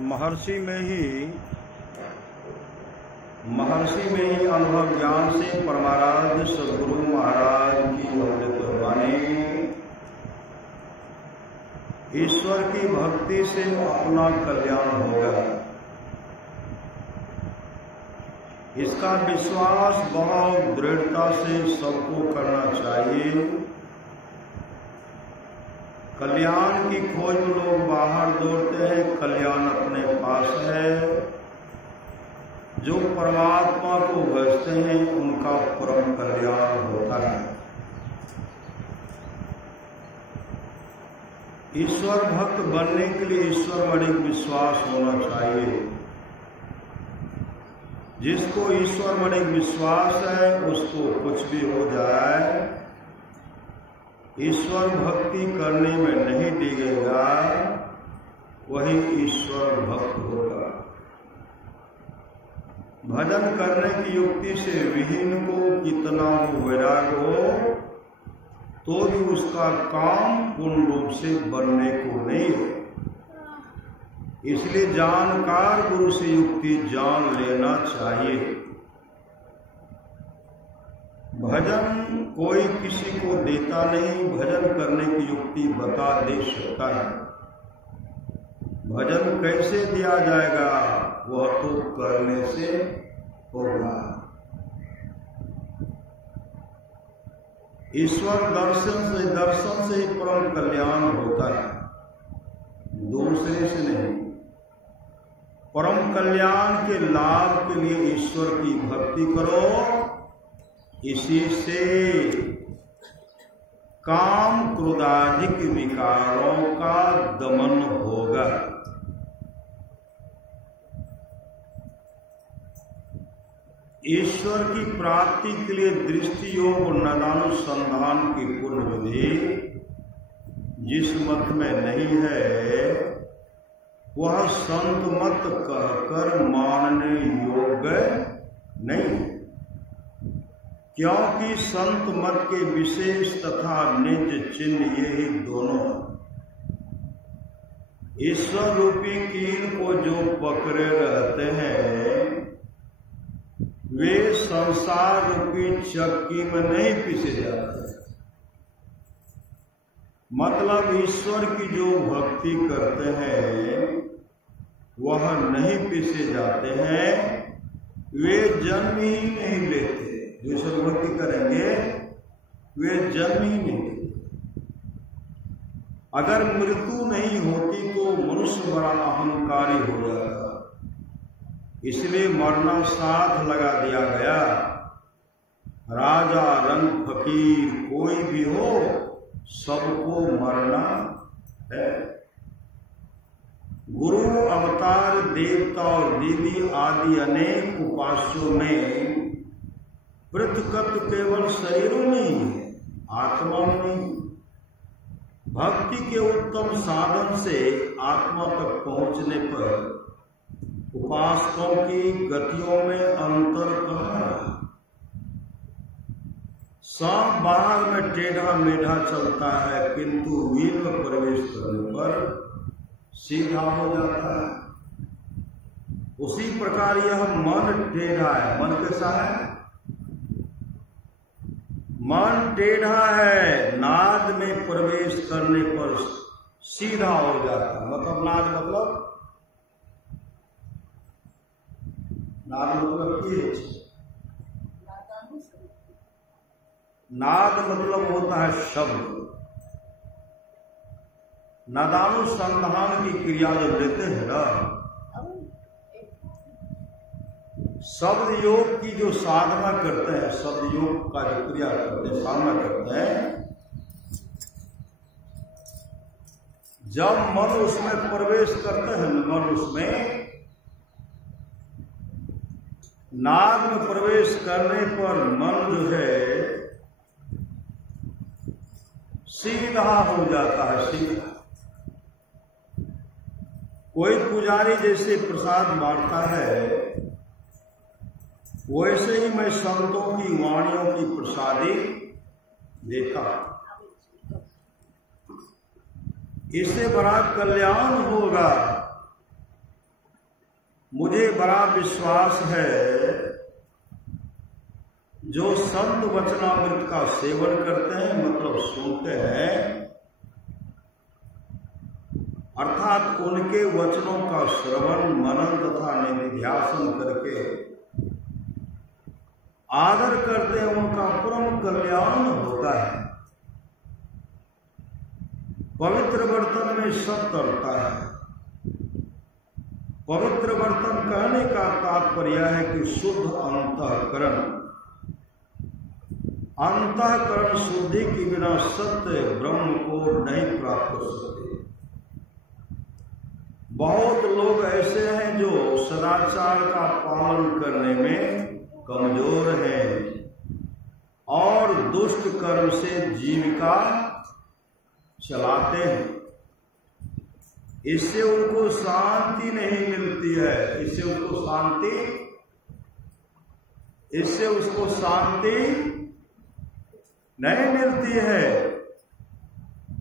महर्षि में ही अनुभव ज्ञान से परमाराध्य सद्गुरु महाराज की अमृत वाणी, ईश्वर की भक्ति से अपना कल्याण होगा, इसका विश्वास बहुत दृढ़ता से सबको करना चाहिए। कल्याण की खोज में लोग बाहर दौड़ते हैं, कल्याण अपने पास है। जो परमात्मा को भजते हैं उनका परम कल्याण होता है। ईश्वर भक्त बनने के लिए ईश्वर में एक विश्वास होना चाहिए। जिसको ईश्वर में एक विश्वास है उसको कुछ भी हो जाए, ईश्वर भक्ति करने में नहीं डिगेगा, वही ईश्वर भक्त होगा। भजन करने की युक्ति से विहीन को कितना वैराग हो तो भी उसका काम पूर्ण रूप से बनने को नहीं है। इसलिए जानकार गुरु से युक्ति जान लेना चाहिए। भजन कोई किसी को देता नहीं, भजन करने की युक्ति बता दे सकता है। भजन कैसे दिया जाएगा वह तो करने से होगा। ईश्वर दर्शन से ही परम कल्याण होता है, दूसरे से नहीं। परम कल्याण के लाभ के लिए ईश्वर की भक्ति करो, इसी से काम क्रोधाधिक विकारों का दमन होगा। ईश्वर की प्राप्ति के लिए दृष्टि योग और नदानुसंधान की पूर्ण विधि जिस मत में नहीं है वह संत मत कहकर मानने योग्य नहीं, क्योंकि संत मत के विशेष तथा निज चिन्ह ये ही दोनों हैं। ईश्वर रूपी कील को जो पकड़े रहते हैं वे संसार रूपी चक्की में नहीं पीसे जाते। मतलब ईश्वर की जो भक्ति करते हैं वह नहीं पीसे जाते हैं, वे जन्म ही नहीं लेते। जो ईश्वर भक्ति करेंगे वे जन्म ही नहीं लेते। अगर मृत्यु नहीं होती तो मनुष्य बड़ा अहंकारी हो जाता, इसलिए मरना साथ लगा दिया गया। राजा रंग फकीर कोई भी हो सबको मरना है। गुरु अवतार देवता और देवी आदि अनेक उपास्यों में पृथकत्व केवल शरीरों में ही है, आत्मा में नहीं। भक्ति के उत्तम साधन से आत्मा तक पहुंचने पर उपासकों की गतियों में अंतर कहाँ रहा। सांप बाहर में टेढ़ा मेढ़ा चलता है किंतु वीर में प्रवेश करने पर सीधा हो जाता है। उसी प्रकार यह मन टेढ़ा है। मन कैसा है? मन टेढ़ा है, नाद में प्रवेश करने पर सीधा हो जाता है। मतलब नाद मतलब नाद मतलब होता है शब्द। नादानुसंधान की क्रिया जब लेते हैं ना, शब्द योग की जो साधना करते हैं, शब्द योग का जो क्रिया करते हैं, साधना करते हैं, जब मन उसमें प्रवेश करते हैं, मन उसमें नाद में प्रवेश करने पर मन जो है सीधा हो जाता है। सीधा कोई पुजारी जैसे प्रसाद बांटता है वैसे ही मैं संतों की वाणियों की प्रसादी देता। इससे बड़ा कल्याण होगा। मुझे बड़ा विश्वास है जो संत वचनामृत का सेवन करते हैं, मतलब सुनते हैं, अर्थात उनके वचनों का श्रवण मनन तथा निधिध्यासन करके आदर करते हैं, उनका परम कल्याण होता है। पवित्र बर्तन में सब तरता है। पवित्र बर्तन कहने का तात्पर्य है कि शुद्ध अंतःकरण। अंतःकरण शुद्धि के बिना सत्य ब्रह्म को नहीं प्राप्त कर सकते। बहुत लोग ऐसे हैं जो सदाचार का पालन करने में कमजोर हैं और दुष्ट कर्म से जीविका चलाते हैं। इससे उनको शांति नहीं मिलती है। इससे उसको शांति नहीं मिलती है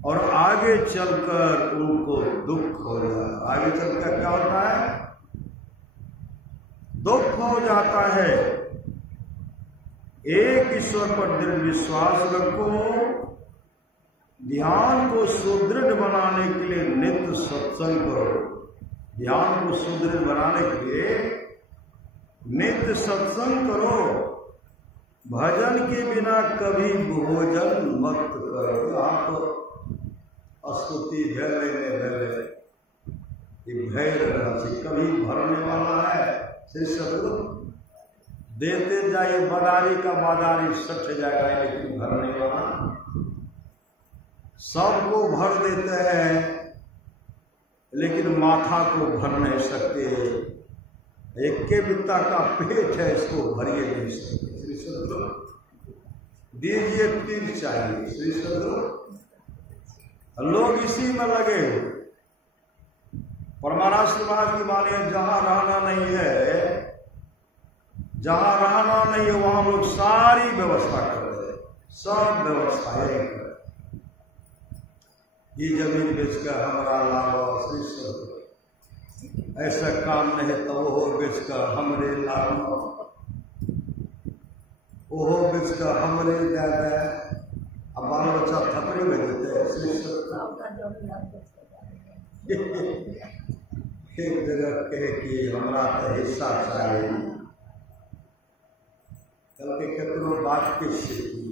और आगे चलकर उनको दुख हो जाता है। आगे चलकर क्या होता है? दुख हो जाता है। एक ईश्वर पर दृढ़ विश्वास रखो। ध्यान को सुदृढ़ बनाने के लिए नित्य सत्संग करो। ध्यान को सुदृढ़ बनाने के लिए नित्य सत्संग करो। भजन के बिना कभी भोजन मत करो। आप स्तुति भैले कभी भरने वाला है। श्री सतगुरु देते जाइए, बदारी का बादारी सट जाएगा, लेकिन भरने वाला सबको भर देते हैं, लेकिन माथा को भर नहीं सकते। एक के बित्ता का पेट है, इसको भरिए नहीं सकते। श्री सतगुरु दीजिए, तीर चाहिए। श्री सतगुरु लोग इसी में लगे। परमाराष्ट्रवाद की माने जहां रहना नहीं है, वहां लोग सारी व्यवस्था करते हैं। सब व्यवस्थाएं करते। ये जमीन बेचकर हमारा लाभ, श्री सतगुरु ऐसा काम नहीं तो वो बेचकर हमरे लाभ, वो बेचकर हमरे दादा। अब बाल बच्चा थपड़ी में देते हैं। एक जगह कहे कि हमारा तो हिस्सा चाहिए, कल के ककरो बात किससे की?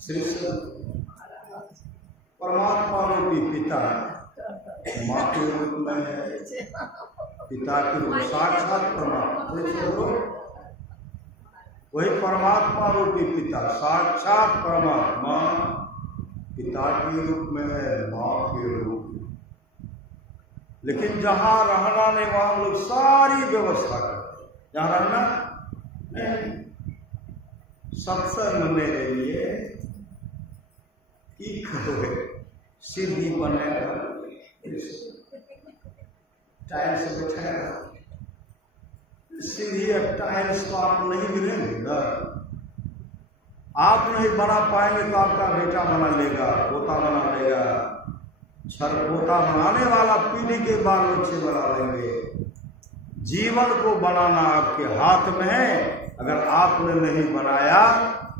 श्री परमात्मा रूपी पिता माँ के रूप में है, पिता के रूप साक्षात परमात्मा। वही परमात्मा रूपी पिता साक्षात परमात्मा पिता के रूप में है, माँ के रूप में। लेकिन जहां रहना नहीं वहां लोग सारी व्यवस्था करते। जहां रहना नहीं, सत्संग मेरे लिए की करोगे? सीढ़ी बनेगा, टाइल्स बैठेगा। सीढ़ी टाइल्स तो आप नहीं मिलेंगे ना। आप नहीं बना पाएंगे तो आपका बेटा बना लेगा, पोता बना लेगा। पोता बनाने वाला पीढ़ी के बाल बच्चे बना लेंगे। जीवन को बनाना आपके हाथ में है। अगर आपने नहीं बनाया,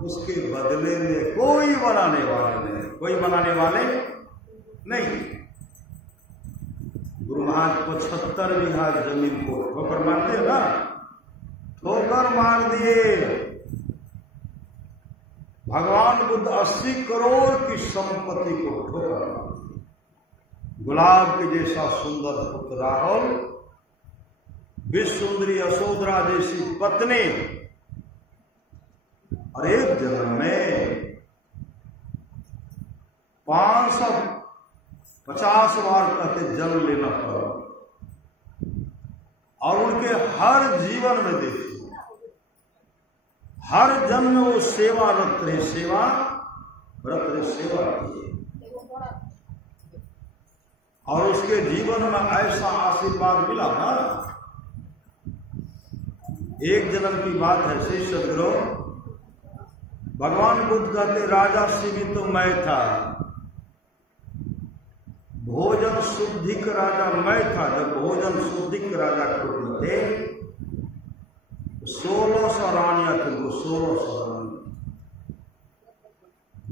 उसके बदले में कोई बनाने वाले नहीं। कोई बनाने वाले नहीं। गुरु महाराज 75 बीघा जमीन को ठोकर मारते ना, ठोकर मार दिए। भगवान बुद्ध 80 करोड़ की संपत्ति को ठोकर मार दिए। गुलाब के जैसा सुंदर पुत्र राहुल, विश्व सुंदरी यशोधरा जैसी पत्नी, और एक जन्म में 550 बार कहते जन्म लेना पड़ा। और उनके हर जीवन में देखिए, हर जन्म में वो सेवारत रहे, सेवा किए। और उसके जीवन में ऐसा आशीर्वाद मिला ना। एक जन्म की बात है। श्री सतगुरु भगवान बुद्ध कहते राजा भी तो मैं था, भोजन शुद्धिक राजा मैं था। जब भोजन शुद्धिक राजा खुद में थे, 1600 रानियां थी, वो 1600 रानियां।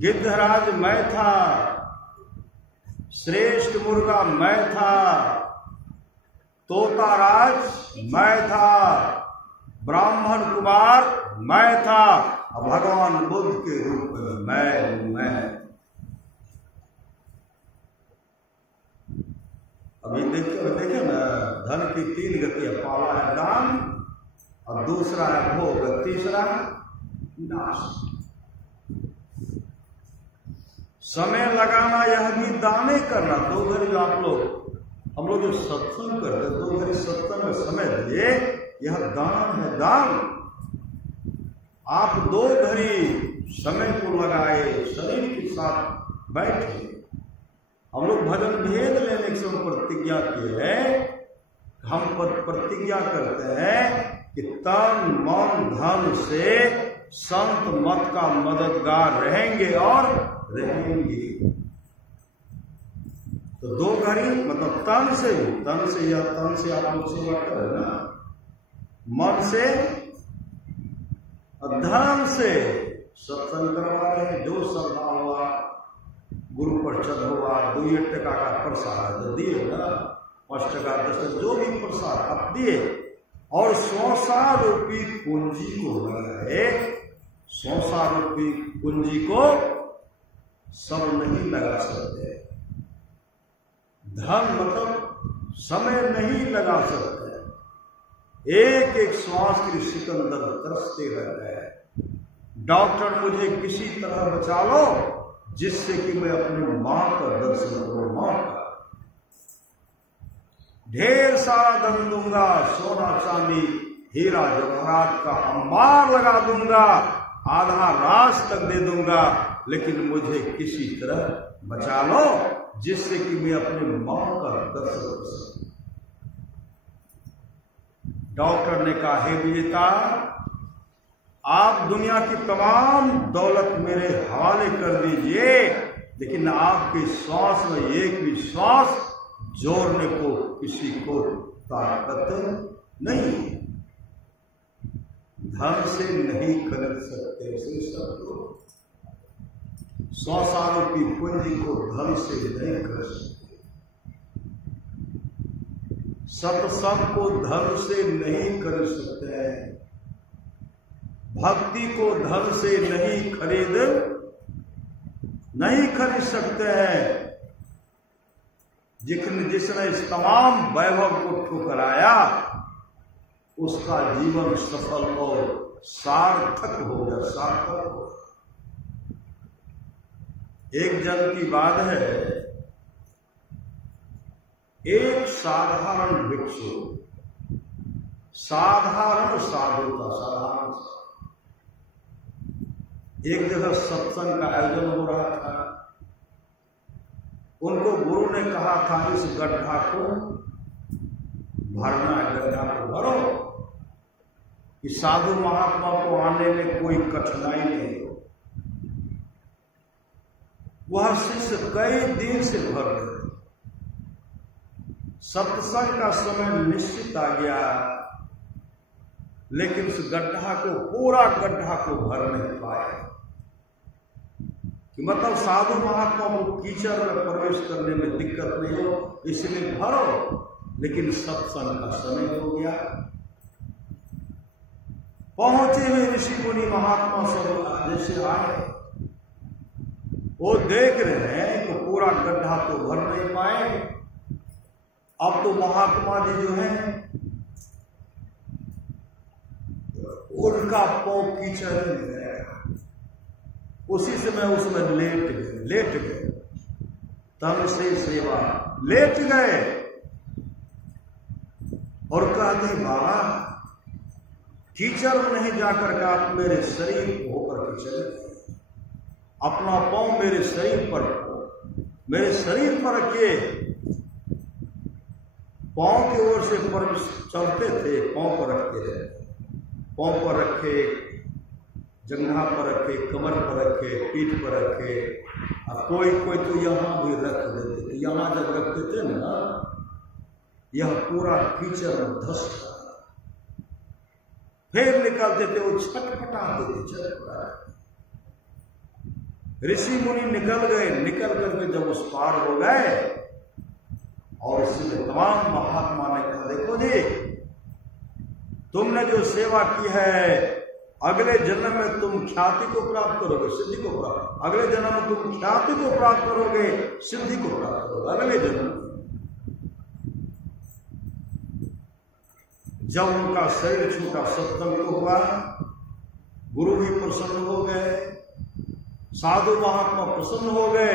गिद्धराज मैं था, श्रेष्ठ मुर्गा मैं था, तोताराज मैं था, ब्राह्मण कुमार मैं था, और भगवान बुद्ध के रूप में मैं। अभी देखे ना, धन की 3 गति है। पहला है दान, और दूसरा है भोग, तीसरा नाश। समय लगाना यह भी दाने करना। 2 घड़ी हम लोग जो सत्संग करते, 2 घड़ी सत्संग में समय दिए, यह दान है, दान। आप 2 घड़ी समय को लगाए, शरीर के साथ बैठे। हम लोग भजन भेद लेने के समय प्रतिज्ञा किए हैं, हम प्रतिज्ञा करते हैं कि तन मन धन से संत मत का मददगार रहेंगे और रहेंगे। तो 2 घड़ी मतलब तन से आप लोग सेवा करें ना, मन से और धन से सत्संग करवा रहे हैं। जो श्रद्धा हुआ, गुरु परिषद हुआ, 2 टका का प्रसाद दिए ना, 5 टका 10, जो भी प्रसाद आप दिए, और 100 रुपये पूंजी को लगाए। 100 रुपये पूंजी को सब नहीं लगा सकते। धन मतलब समय नहीं लगा सकते। एक एक श्वास के सिकंदर तरसते रह गए। डॉक्टर मुझे किसी तरह बचा लो जिससे कि मैं अपनी मां का दर्शन करूं। मां का ढेर सारा धन दूंगा, सोना चांदी हीरा जवाहरात का अंबार लगा दूंगा, आधा राज तक दे दूंगा, लेकिन मुझे किसी तरह बचा लो जिससे कि मैं अपनी मां का दर्शन कर सकूं। डॉक्टर ने कहा, हे विजेता, आप दुनिया की तमाम दौलत मेरे हवाले कर दीजिए, लेकिन आपके श्वास में एक भी श्वास जोड़ने को किसी को ताकत नहीं। धन से नहीं खरीद सकते सबको। 100 सालों की पूंजी को धन से नहीं कर सकते। सत्संग को धन से नहीं कर सकते हैं। भक्ति को धन से नहीं खरीद सकते हैं। जिसने इस तमाम वैभव को ठुकराया, उसका जीवन सफल और सार्थक हो गया, सार्थक हो। एक जन की बात है, एक साधारण भिक्षु, साधारण साधु था, साधारण एक जगह सत्संग का आयोजन हो रहा था। उनको गुरु ने कहा था, इस गड्ढा को भरना है, गड्ढा को भरो कि साधु महात्मा को आने में कोई कठिनाई नहीं हो। वह शिष्य कई दिन से भर रहे थे। सत्संग का समय निश्चित आ गया, लेकिन उस गड्ढा को, पूरा गड्ढा को भर नहीं पाए। कि मतलब साधु महात्मा को कीचड़ में प्रवेश करने में दिक्कत नहीं हो, इसलिए भरो, लेकिन सत्संग का समय हो गया। पहुंचे हुए ऋषि मुनि महात्मा सब जैसे आए, वो देख रहे हैं कि पूरा गड्ढा तो भर नहीं पाए। अब तो महात्मा जी जो हैं, उनका पांव कीचड़ में गया। उसी समय उसमें लेट गए, तन से सेवा लेट गए और कहते, बाबा कीचड़ में नहीं जाकर के आप मेरे शरीर होकर के चले, अपना पांव मेरे शरीर पर रखिए। पांव की ओर से पर चलते थे, पांव पर रखते रहे, पांव पर रखे, जंघा पर रखे, कमर पर रखे, पीठ पर रखे, और कोई तो यहां भी रख देते थे, यहाँ जब रखते थे ना, यह पूरा कीचड़ में धस था, फिर निकलते थे, वो छटपटाते थे, छटपटाते। ऋषि मुनि निकल गए, निकल करके जब उस पार हो गए, और इसलिए तमाम महात्मा ने कहा, देखो जी, तुमने जो सेवा की है, अगले जन्म में तुम ख्याति को प्राप्त करोगे, सिद्धि को प्राप्त, अगले जन्म में तुम ख्याति को प्राप्त करोगे, सिद्धि को प्राप्त करोगे अगले जन्म में। जब उनका शरीर छूटा, सत्संग तो हुआ, गुरु भी प्रसन्न हो गए, साधु महात्मा प्रसन्न हो गए।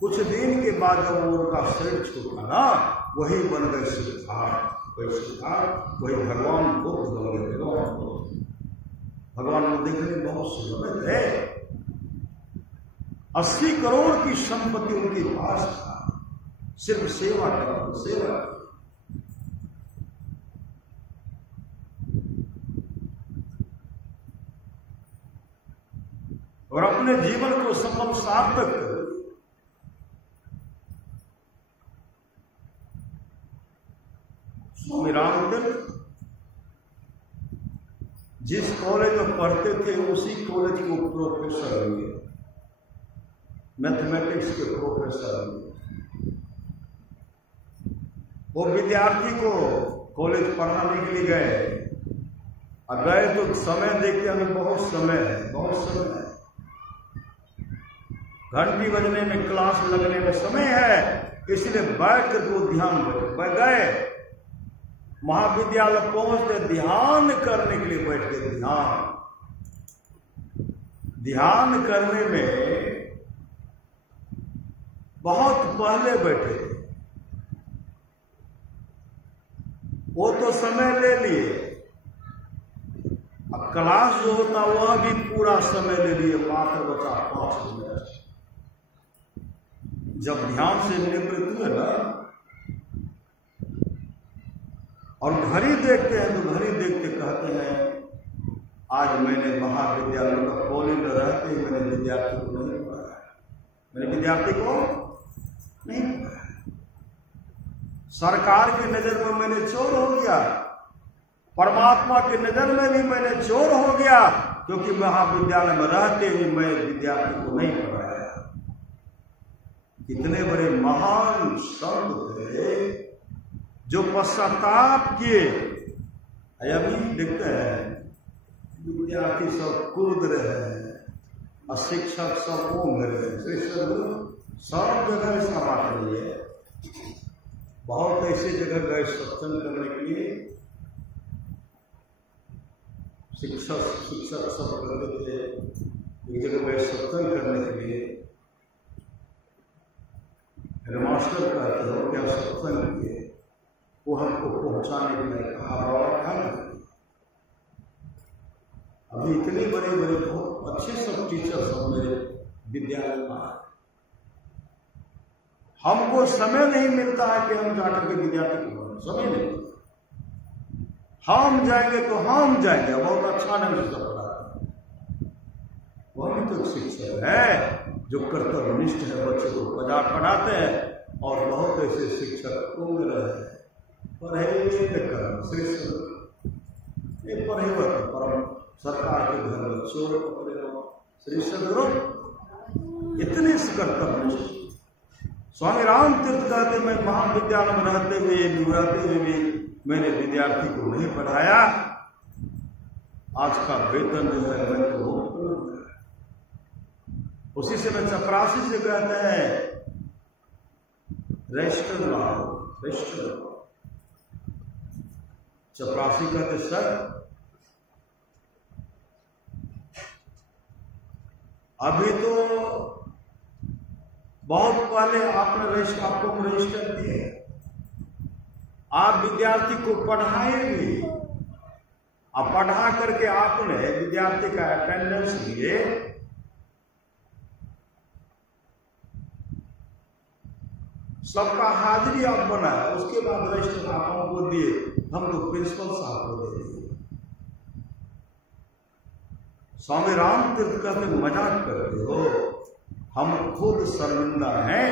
कुछ दिन के बाद जब उनका शरीर छूटा ना, वही बन गए सिद्धार्थ, वही सिद्धार्थ, वही भगवान बुद्ध बन गए। भगवान को देखने में बहुत सुंदर थे, 80 करोड़ की संपत्ति उनके पास था, सिर्फ सेवा करना, सेवा। और अपने जीवन को सफल सार्थक कर। स्वामी रामतीर्थ जिस कॉलेज में पढ़ते थे, उसी कॉलेज के प्रोफेसर हुए, मैथमेटिक्स के प्रोफेसर हुए। वो विद्यार्थी को कॉलेज पढ़ाने के लिए गए, और गए तो समय देखते हमें बहुत समय है, बहुत समय है, घंटी बजने में, क्लास लगने में समय है, इसलिए बैठ कर वो ध्यान बैठ गए। महाविद्यालय पहुंचते, ध्यान करने के लिए बैठ गए। ध्यान करने में बहुत पहले बैठे, वो तो समय ले लिए, अब क्लास जो होता वह भी पूरा समय ले लिए, मात्र बचा 5 मिनट। जब ध्यान से निवृत्त हुए ना, और घड़ी देखते हैं तो घड़ी देखते कहते हैं, आज मैंने महाविद्यालय का कॉलेज में रहते ही मैंने विद्यार्थी को नहीं पढ़ाया, मैंने विद्यार्थी को नहीं पढ़ाया। सरकार की नजर में मैंने चोर हो गया, परमात्मा की नजर में भी मैंने चोर हो गया, क्योंकि महाविद्यालय में रहते ही मैं विद्यार्थी को नहीं पढ़ाया। कितने बड़े महान संत थे जो पश्चाताप किए। अभी देखते हैं विद्यार्थी सब कूद रहे हैं, और शिक्षक सब ऊँघ रहे हैं। शिक्षक सब जगह ऐसा बात नहीं है, बहुत ऐसी जगह गए सत्संग करने के लिए, शिक्षक सब करते थे, एक जगह गए सत्संग करने के लिए, हेडमास्टर कहते हो क्या सत्संग किए, वो हमको पहुंचाने के लिए कहा, बाबा क्या करें। अभी इतने बड़े बड़े बहुत अच्छे सब टीचर सब मेरे विद्यालय में आए, हमको समय नहीं मिलता है कि हम जाकर के विद्यार्थी को पढ़ाएं, समय नहीं मिलता। हम जाएंगे तो हम जाएंगे, बहुत अच्छा नहीं सब पढ़ाते, वह भी तो शिक्षक है जो कर्तव्यनिष्ठ है, बच्चे को पढ़ाते हैं। और बहुत ऐसे शिक्षक ऊँघ रहे हैं, पढ़े करना श्रेष्ठ पढ़े परम सरकार के घर में चोर पकड़े रहो, श्रेष्ठ करो, इतने कर्तव्य। स्वामी राम तीर्थ कहते, मैं महाविद्यालय में रहते हुए भी मैंने विद्यार्थी को नहीं पढ़ाया, आज का वेतन जो है मैं तो उसी से मैं चपरासी से कहते हैं रजिस्टर लाओ, रजिस्टर लाओ। चपरासी कहते सर अभी तो बहुत पहले आपने आपको रजिस्टर दिए, आप विद्यार्थी को पढ़ाएंगे, अब पढ़ा करके आपने विद्यार्थी का अटेंडेंस लिए, सबका हाजिरी आप बनाया, उसके बाद रजिस्टर आप हमको दिए, हम तो प्रिंसिपल साहब को दे दिए। स्वामी राम तीर्थ कहते मजाक करते हो, हम खुद शर्मिंदा हैं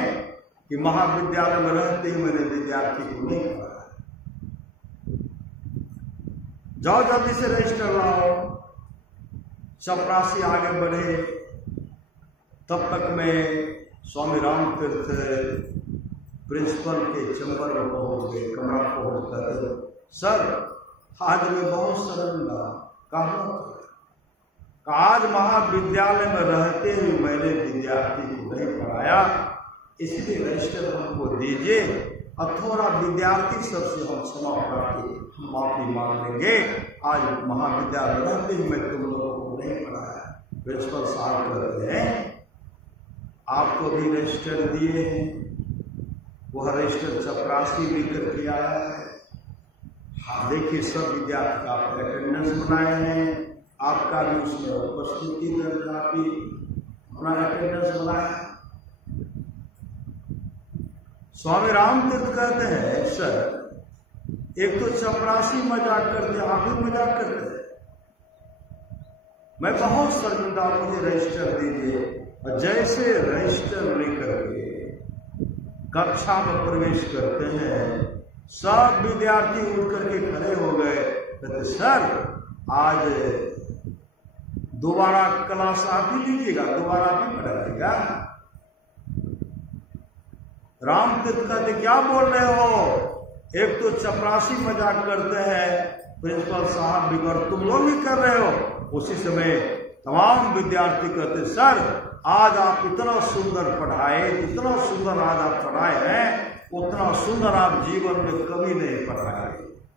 कि महाविद्यालय में रहते ही मैंने विद्यार्थी को नहीं पढ़ाया। जाओ जल्दी से रजिस्टर लाओ। चपरासी आगे बढ़े, तब तक मैं स्वामी राम तीर्थ प्रिंसिपल के चैम्बर में पहुंच गए। कमरा पहुंच कर, सर आज मैं बहुत शर्मिंदा। कहा आज महाविद्यालय में रहते हुए मैंने विद्यार्थी को नहीं पढ़ाया, इसलिए रजिस्टर हमको दीजिए और थोड़ा विद्यार्थी सबसे हम क्षमा करके हम माफी मांग लेंगे। आज महाविद्यालय रहते हुए मैं तुम लोगों को नहीं पढ़ाया। प्रिंसिपल साहब कहते हैं आपको भी रजिस्टर दिए हैं, वह रजिस्टर चपरासी लिख करके आया है। हाँ देखिए, सब विद्यार्थी का आप अटेंडेंस बनाए हैं, आपका भी उसमें उपस्थिति दर्ज, आप भी अपना अटेंडेंस बनाया। स्वामी राम तीर्थ कहते हैं सर एक तो चपरासी मजाक करते, आप भी मजाक करते, मैं बहुत शर्मिंदा, मुझे रजिस्टर दीजिए। और जैसे रजिस्टर लेकर के कक्षा में प्रवेश करते हैं, सब विद्यार्थी उठ करके खड़े हो गए। कहते सर आज दोबारा क्लास आप ही लीजिएगा, दोबारा आप ही पढ़ाइएगा। राम तीर्थ कहते क्या बोल रहे हो, एक तो चपरासी मजाक करते हैं, प्रिंसिपल साहब भी कर, तुम लोग भी कर रहे हो। उसी समय तमाम विद्यार्थी कहते सर आज आप इतना सुंदर पढ़ाए, इतना सुंदर आज आप पढ़ाए हैं, उतना सुंदर आप जीवन में कभी नहीं पढ़ाए।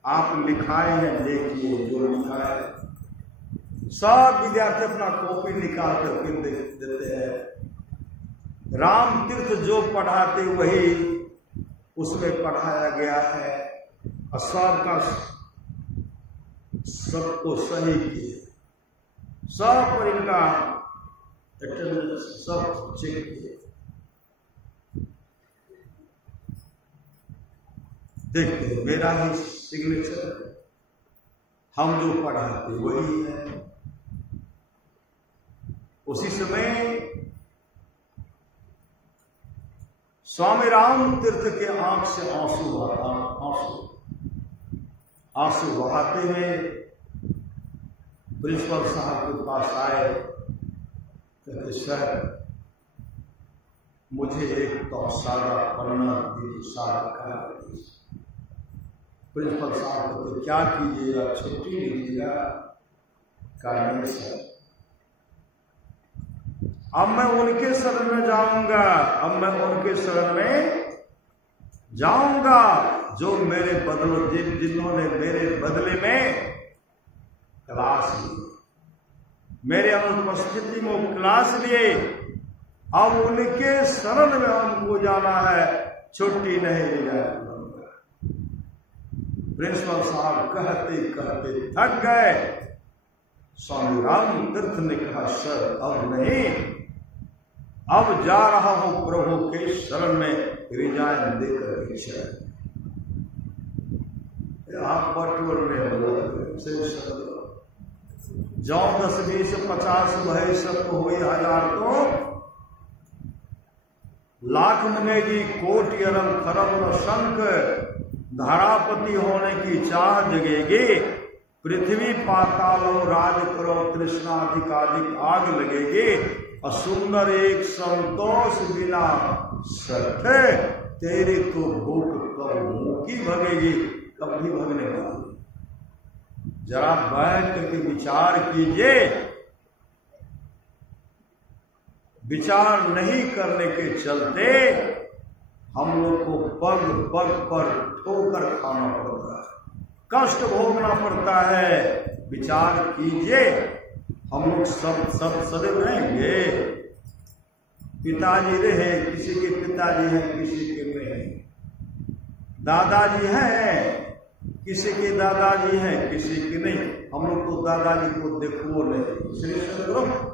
आप लिखाए हैं, देखिए जो लिखा है। सब विद्यार्थी अपना कॉपी निकाल कर फिर देते हैं। राम तीर्थ जो पढ़ाते वही उसमें पढ़ाया गया है और सबका सबको सही किए, सब पर इनका अटेंडेंस सब चेक किए। देखते मेरा ही सिग्नेचर है, हम जो पढ़ाते वही है। उसी समय स्वामी राम तीर्थ के आंख से आंसू बहाते हुए प्रिंसिपल साहब के पास आए। कहते सर मुझे एक तो सारा पन्ना दीजिए, सारा कागज दीजिए। प्रिंसिपल साहब कहते क्या कीजिएगा, छुट्टी लीजिएगा? कारण सर अब मैं उनके शरण में जाऊंगा, अब मैं उनके शरण में जाऊंगा जो मेरे बदले, जिन्होंने मेरे बदले में क्लास ली, मेरे अनुपस्थिति में क्लास लिए। अब उनके शरण में हमको जाना है, छुट्टी नहीं ली जाएगी। प्रिंसिपल साहब कहते कहते थक गए। स्वामी राम तीर्थ ने कहा सर अब नहीं, अब जा रहा हूं प्रभु के शरण में, रिजाइन देकर इच्छा आप बटोर में जाओ 10 20 50 भय सब हुई 1000 तो लाख मनेगी, कोटि अरब खरब न शंख, धारापति होने की चाह जगेगी, पृथ्वी पातालों राज करो तृष्णाधिकाधिक आग लगेगी, और सुंदर एक संतोष बिना सठे, तेरी तो भूख कब मुकी भगेगी, कभी भगने वाली। जरा बैठ करके विचार कीजिए, विचार नहीं करने के चलते हम लोग को पग पग पर ठोकर खाना पड़ता है, कष्ट भोगना पड़ता है। विचार कीजिए, हम लोग सब सदैव रहेंगे। पिताजी रहे, किसी के पिताजी हैं, किसी के नहीं। दादाजी हैं, किसी के दादाजी हैं, किसी के नहीं। हम लोग तो दादाजी को देखो नहीं। श्री सदगुरु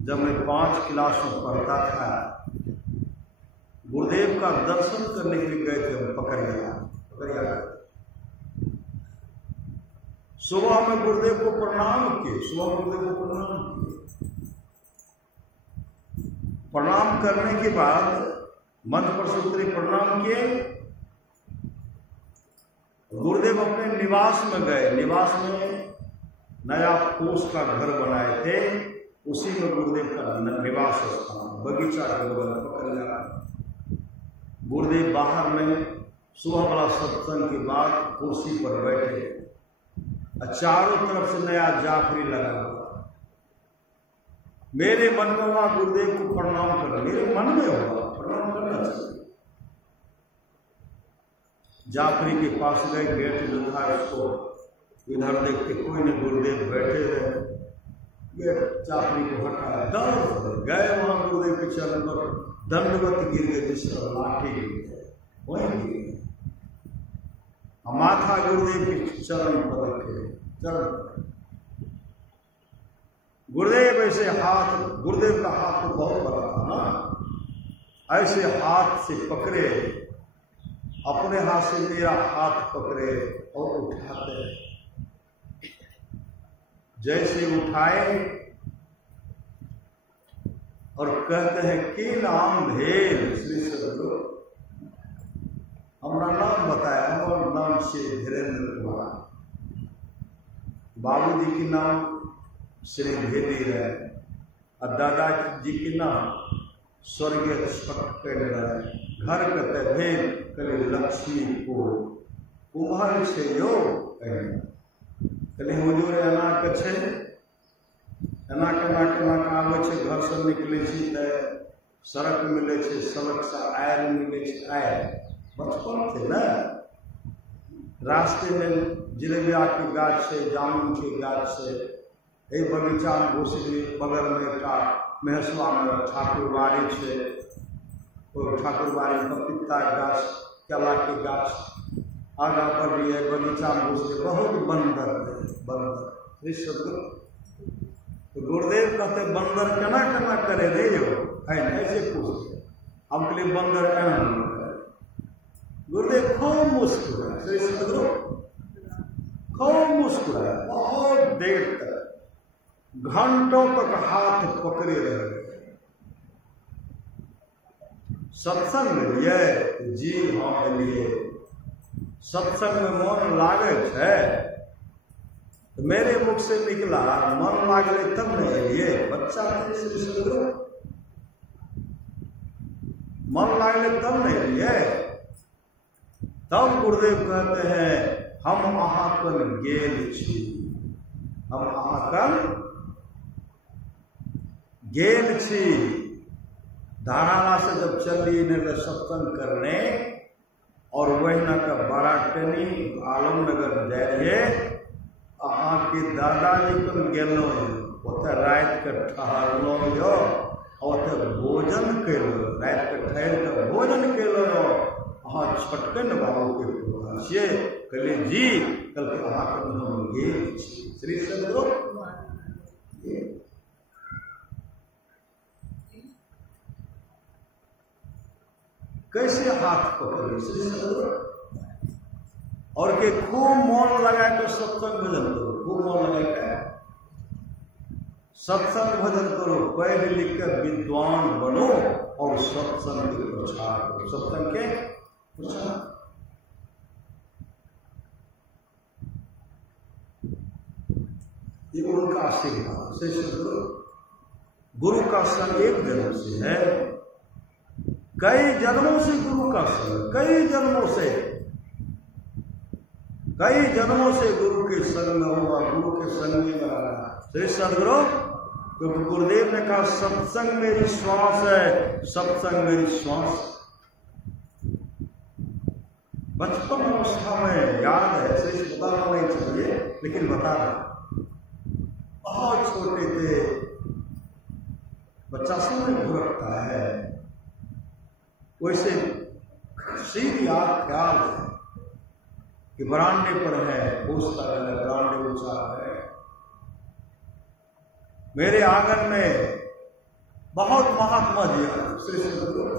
जब मैं 5 क्लास में पढ़ता था, गुरुदेव का दर्शन करने के लिए गए थे पकड़िया। सुबह में गुरुदेव को प्रणाम किए, सुबह गुरुदेव को प्रणाम किए। प्रणाम करने के बाद मंच पर से उतरे, प्रणाम किए, गुरुदेव अपने निवास में गए। निवास में नया फूस का घर बनाए थे, उसी में गुरुदेव का निवास स्थान, बगीचा के बगल पकड़ लिया। गुरुदेव बाहर में सुबह वाला सत्संग के बाद कुर्सी पर बैठे, चारों तरफ से नया जाफरी लगा हुआ। मेरे मन में हुआ गुरुदेव को प्रणाम करना, मेरे मन में हुआ प्रणाम करना चाहिए। जाफरी के पास गए, गेट जो था उसको इधर देखते कोई नहीं, गुरुदेव बैठे रहे। गेट जाफरी को हटाया, दौड़ गए वहां गुरुदेव के चरण पर, दंडवत गिर गए, जिस तरह लाठी गिर गए वहीं गिर गए। माथा गुरुदेव के चरण पर रखे, चरण। गुरुदेव ऐसे हाथ, गुरुदेव का हाथ तो बहुत बड़ा था ना, ऐसे हाथ से पकड़े, अपने हाथ से मेरा हाथ पकड़े और उठाते हैं। जैसे उठाए और कहते हैं कि नाम भेल श्री सदगुरु, हमारा नाम बताया, हमारा नाम से धीरेन्द्र कुमार, बाबूजी के नाम श्री भेदी रहे, और दादा जी के नाम स्वर्गीय छठ रहे। घर कहते भेद कले लक्ष्मीपुर, कुम्हार से यो कले हुजूर एना के छै, एना केना आबै छै, घर से निकले छी त सड़क मिले छै, सड़क से आयल मिले छै, आयल बचपन थे ना। रास्ते में जिलेबिया के गाछ से, जामुन के गाछ से, ए बगीचा में घुसली, बगल में एक महेशवा में ठाकुरबाड़ी से, ठाकुरबाड़ी में पपीता गाछ, केला के गाछ, आगा बढ़िए बगीचा में घुसले, बहुत बंदर बंदर। तो गुरुदेव कहते बंदर केना केना करे रे यो, ऐसे पूछते, हम कहलिए बंदर एना करे। गुरुदेव खूब मुस्कुराए, खूब मुस्कुराए, बहुत देर तक, घंटों तक हाथ पकड़े रहे। सत्संग में लिए जी हाँ लिए, सत्संग में मन लागे है, तो मेरे मुख से निकला मन लागले तब नहीं एलिए, बच्चा मन लागले तब नहीं एलिए। तब गुरुदेव कहते हैं हम अहाँ कन गेल छी, हम अहाँ कन गेल छी। धाराला से जब चली ने सत्संग करने, और वहीना का बड़ा टनी आलमनगर जाइए, अहाँ के दादाजी कन गेलो, ओते रात के ठहरलो यो, ओते भोजन केलो, रात के ठहर के भोजन केलो यो। अहाँ छटकन बाबू के पुत्र छिए, कहले जी, कल के अहाँ कन हम गेल छी श्री सदगुरु। कैसे हाथ पकड़े श्री सदगुरु, और के खूब मन लगा के सत्संग भजन करो, खूब मन लगा के सत्संग भजन करो, पढ़ लिख कर विद्वान बनो और सत्संग के प्रचार करो, सत्संग के प्रचार। ये उनका आशीर्वाद श्री सदगुरु। गुरु का संग एक जन्म से है, कई जन्मों से गुरु का संग, कई जन्मों से, कई जन्मों से गुरु के संग में हुआ, गुरु के संग में रहा श्री सदगुरु। क्योंकि गुरुदेव ने कहा सत्संग मेरी श्वास है, सत्संग मेरी श्वास। बचपन अवस्था में याद है, श्री बताना नहीं चाहिए लेकिन बता रहा, बहुत छोटे थे, बच्चा सब में घुरकता है, वैसे सीधी याद ख्याल है कि बरामदे पर है, पूछता है बरामदे ऊंचा है। मेरे आंगन में बहुत महात्मा जी श्री सदगुरु,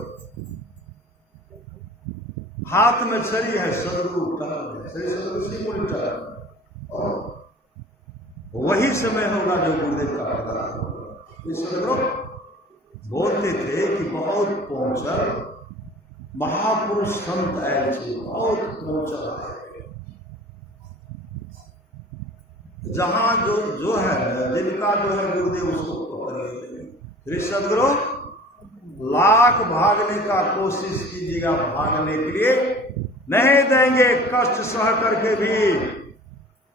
हाथ में छड़ी है, सदगुरु उठा है, श्री सदगुरु श्री उल्टा, और वही समय होगा जो गुरुदेव का प्रदान होगा। इस समय बोलते थे कि बहुत पहुंचल महापुरुष संत आए थे, बहुत पहुंचल आए, जहां जो है जिनका जो है गुरुदेव उसको पकड़िए। सदगुरु लाख भागने का कोशिश कीजिएगा, भागने के लिए नहीं देंगे, कष्ट सह करके भी,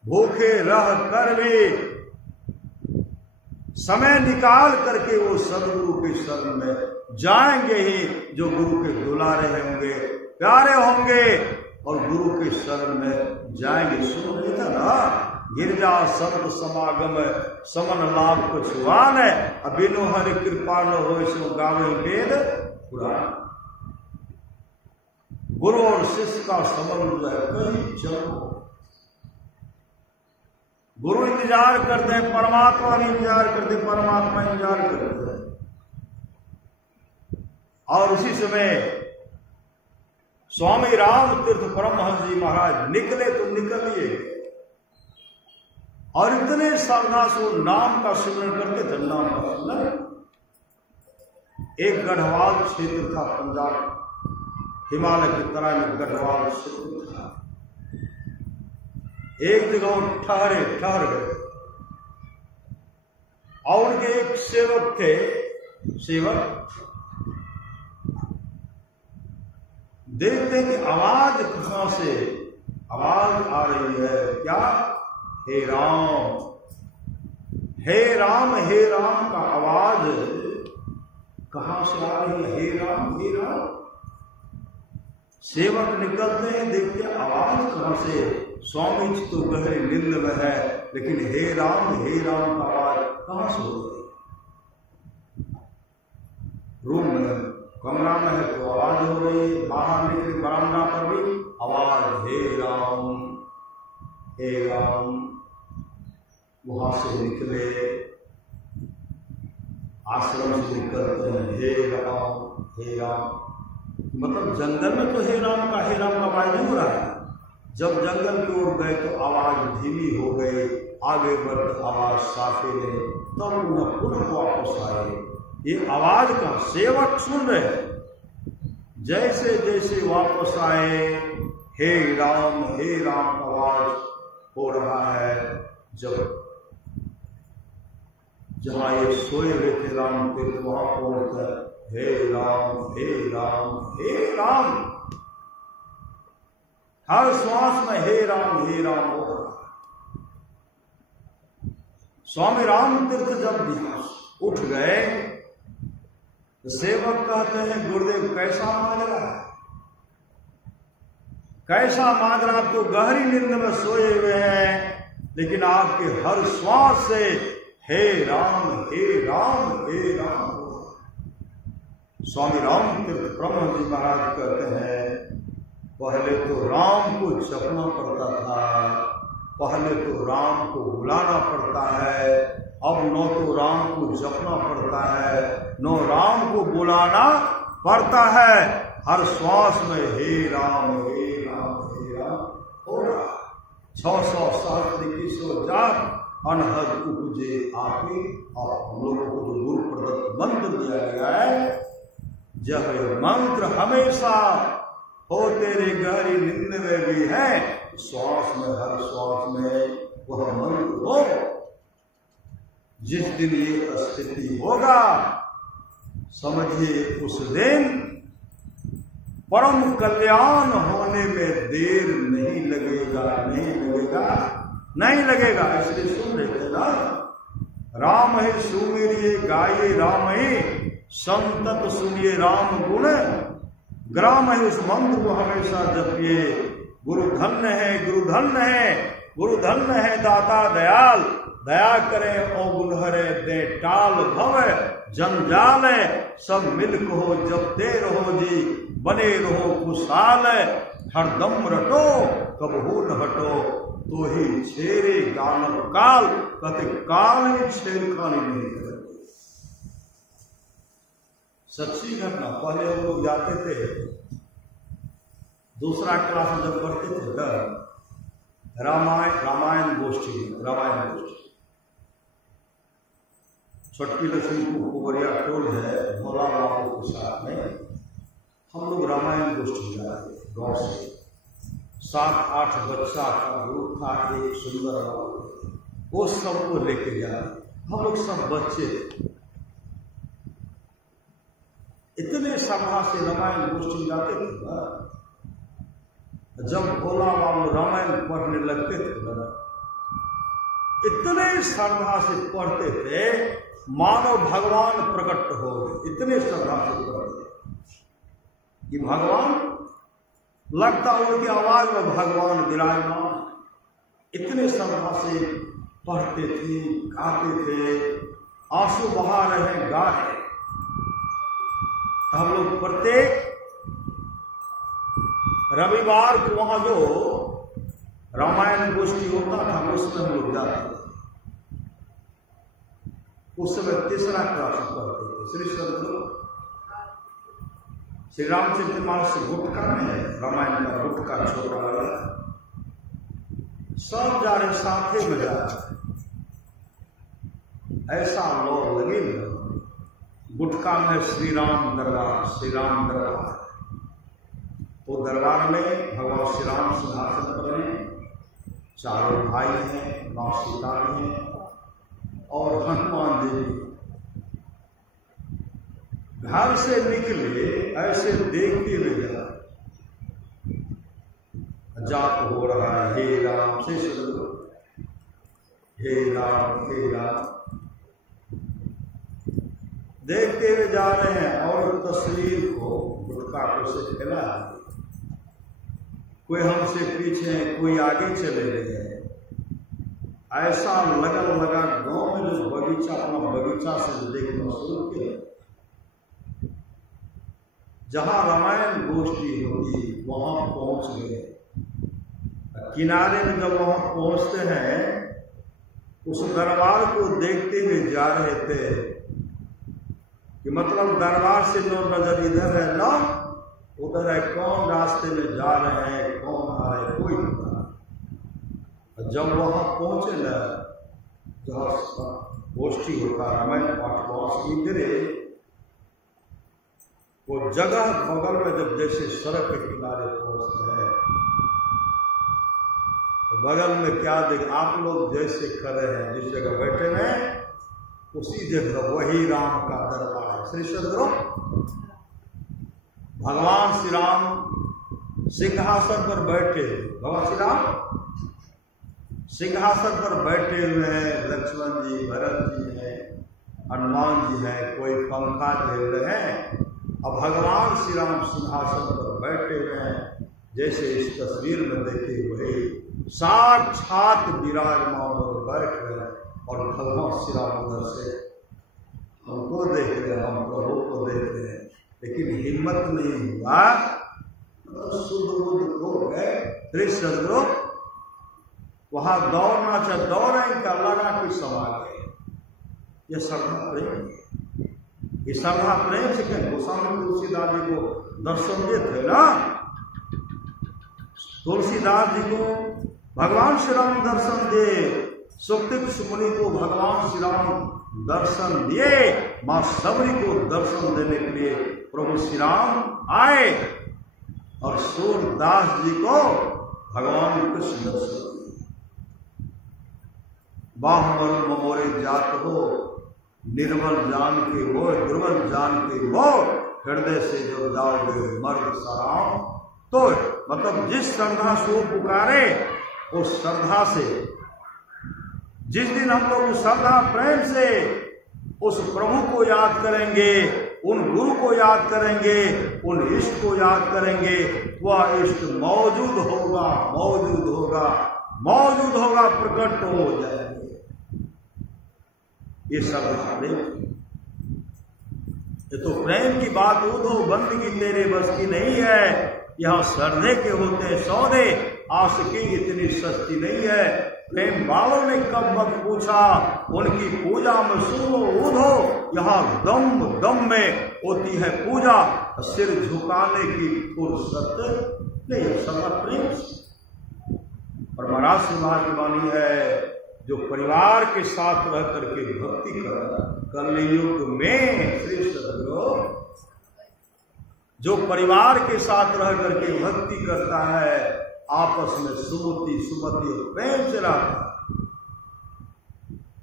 भूखे रह कर भी समय निकाल करके वो सदगुरु के शरण में जाएंगे ही, जो गुरु के दुलारे होंगे, प्यारे होंगे और गुरु के शरण में जाएंगे। सुन रहे था ना, गिरजा संत समागम समन लाभ कुछवान है, अबिनो हरि कृपा न हो सो गावे वेद पुराण। गुरु और शिष्य का संबंध है कहीं जन्म। गुरु इंतजार करते हैं, परमात्मा भी इंतजार करते, परमात्मा इंतजार करते हैं। और उसी समय स्वामी राम तीर्थ परमहंस जी महाराज निकले तो निकलिए, और इतने साधना से नाम का सिमरन करते थे, नाम का सिमरन। एक गढ़वाल क्षेत्र था पंजाब, हिमालय की तरह में गढ़वाल क्षेत्र था। एक जगह ठहर गए, और उनके एक सेवक थे, सेवक देखते कि आवाज कहां से आवाज आ रही है, क्या? हे राम, हे राम, हे राम का आवाज कहां से आ रही है? हे राम, हे राम। सेवक निकलते हैं, देखते आवाज कहां से? स्वामी जी तो गहरे नींद में है, लेकिन हे राम का आवाज कहां से हो रही? रूम में, कमरा में है तो आवाज हो रही, बाहर निकले बरामदा पर भी आवाज, हे राम, हे राम। वहां से निकले, आश्रम से निकलते हैं, हे राम, हे राम। मतलब जंगल में तो हे राम का आवाज नहीं हो रहा है। जब जंगल की ओर गए तो आवाज धीमी हो गई, आगे बढ़ते आवाज साफे ने, तब उन्हें पुनः वापस आए। ये आवाज का सेवक सुन रहे, जैसे जैसे वापस आए, हे राम का आवाज हो रहा है। जब जहां ये सोए हुए थे राम तीर्थ, वहां पहुंचकर हे राम, हे राम, हे राम, हर श्वास में हे राम हो रहा है। स्वामी राम तीर्थ जब उठ गए तो सेवक कहते हैं, गुरुदेव कैसा मांग रहा है, कैसा मांग रहा? आप तो गहरी नींद में सोए हुए हैं, लेकिन आपके हर श्वास से हे राम, हे राम, हे राम। स्वामी राम तीर्थ परमहंस जी महाराज कहते हैं, पहले तो राम को जपना पड़ता था, पहले तो राम को बुलाना पड़ता है, अब न तो राम को जपना पड़ता है, न राम को बुलाना पड़ता है। हर श्वास में हे राम हो रहा। 600 सहस्त्र 21 जाप अनहद उपजे आपे। और हम लोगों को जो गुरु प्रदत्त मंत्र दिया गया है, जब मंत्र हमेशा हो तेरे गहरी नींद में भी है, श्वास में, हर श्वास में वह मंत्र हो। जिस दिन ये स्थिति होगा, समझिए उस दिन परम कल्याण होने में देर नहीं लगेगा, नहीं लगेगा। इसलिए सुन रहे थे ना, राम ही सुमेरिये गाये राम ही, संतत सुनिए राम गुण ग्राम है। उस मंत्र को हमेशा जपिए। गुरु धन्य है, गुरु धन्य है, गुरु धन्य है दाता दयाल, दया करें ओ गुलहरे दे टाल भव जंजाल। सब मिल कहो जब दे रहो जी, बने रहो खुशहाल। हरदम रटो कबहू न हटो, तो ही छेरे गानव काल। कहते काल में छेड़खानी नहीं करे। सच्ची घटना। पहले हम लोग जाते थे, दूसरा क्लास में जब पढ़ते थे तब रामायण गोष्ठी छोटकी लक्ष्मीपुर कुबरिया टोल है, भोला बाबू के साथ में हम लोग रामायण गोष्ठी जा रहे थे। गाँव से 7-8 बच्चा का ग्रुप था, एक सुंदर बाबू, वो सबको लेके जा रहे। हम लोग सब बच्चे थे, इतने श्रद्धा से रामायण गोष्ठी जाते थे ना। जब भोला बाबू रामायण पढ़ने लगते थे ना, इतने श्रद्धा से पढ़ते थे मानो भगवान प्रकट हो गए। इतने श्रद्धा से पढ़ते कि भगवान लगता, उनकी आवाज में भगवान विराजमान। इतने श्रद्धा से पढ़ते थे, गाते थे, आंसू बहा रहे, गा रहे। हम लोग प्रत्येक रविवार को वहां जो रामायण गोष्ठी होता था उसमें हम लोग जाते थे। उस समय 3रा क्लास पढ़ते थे। श्री सदगुरु श्री रामचरितमानस गुटका में रामायण का गुटका छोटा वाला सब जा रहे, साथे में जा रहे। ऐसा लोग लगे गुटका में श्री राम दरबार, श्री राम दरबार। वो दरबार में भगवान श्री राम सिंहासन पर हैं, चारों भाई हैं, मां सीता हैं और हनुमान देवी। घर से निकले ऐसे देखते हुए जा, जाप हो रहा है, हे राम से शुरू, हे राम हे राम, देखते हुए जा रहे हैं। और तस्वीर को गुटका को से फैला, कोई हमसे पीछे, कोई आगे चले गए। ऐसा लगा गांव में जो बगीचा, अपना बगीचा से देखना शुरू किया। जहां रामायण गोष्ठी होगी वहां पहुंच गए। किनारे में जब वहां पहुंचते हैं, उस दरबार को देखते हुए जा रहे थे कि मतलब दरबार से जो नजर इधर है ना उधर है, कौन रास्ते में जा रहे हैं, कौन आ रहे, कोई नहीं। जब वहां पहुंचे न, जहां गोष्ठी होता रामायण पाठ वहां गिरे, वो जगह बगल में जब जैसे सड़क के किनारे पहुंचते हैं तो बगल में क्या देख, आप लोग जैसे खड़े हैं, जिस जगह बैठे हैं उसी जगह वही राम का दरबार है। श्री सदगुरु भगवान श्री राम सिंहासन पर बैठे, भगवान श्री राम सिंहासन पर बैठे हुए हैं। लक्ष्मण जी, भरत जी हैं, हनुमान जी हैं, कोई पंखा झेल रहे हैं। अब भगवान श्री राम सिंहासन पर बैठे हुए हैं, जैसे इस तस्वीर में देखे हुए साक्षात विराजमान होकर बैठ रहे हैं। और भगवान श्री राम उधर से हमको देख रहे हैं, हम प्रभु को देख रहे हैं, लेकिन हिम्मत नहीं हुआ, शुद्ध बुद्ध हो गए। श्री सदगुरु वहां दौड़ना चाहे, दौड़े क्या लगा कि समा गए। ये श्रद्धा प्रेम, ये श्रद्धा प्रेम से कहें। गोस्वामी तुलसीदास जी को दर्शन देते ना, तुलसीदास जी को भगवान श्री राम दर्शन दे, सुखदेव सुमुनि को भगवान श्री राम दर्शन दिए, मां सबरी को दर्शन देने के लिए प्रभु श्री राम आए और सूरदास जी को भगवान कृष्ण दर्शन दिए। बाहुबल ममोरे जात हो, निर्मल जान के वो, दुर्बल जान के वो, हृदय से जो जाओगे मर्द सराम। तो मतलब जिस श्रद्धा से वो पुकारे, उस श्रद्धा से, जिस दिन हम लोग उस श्रद्धा प्रेम से उस प्रभु को याद करेंगे, उन गुरु को याद करेंगे, उन इष्ट को याद करेंगे, वह इष्ट मौजूद होगा, मौजूद होगा, मौजूद होगा, प्रकट हो जाएंगे। ये श्रद्धा प्रेम, ये तो प्रेम की बात उधो बंदगी तेरे बस की नहीं है। यहाँ श्रद्धे के होते हैं सौदे, आशिकी इतनी सस्ती नहीं है। प्रेम वालों ने कब वक्त पूछा, उनकी पूजा में सुनो उधो, यहाँ दम दम में होती है पूजा, सिर झुकाने की फुर्सत नहीं। सदा प्रेम और महाराज सिंह की वाणी है, जो परिवार के साथ रह करके भक्ति कर, कलयुग में श्री सद्गुरु जो परिवार के साथ रह करके भक्ति करता है, आपस में सुमति सुमति और प्रेम से रहता है।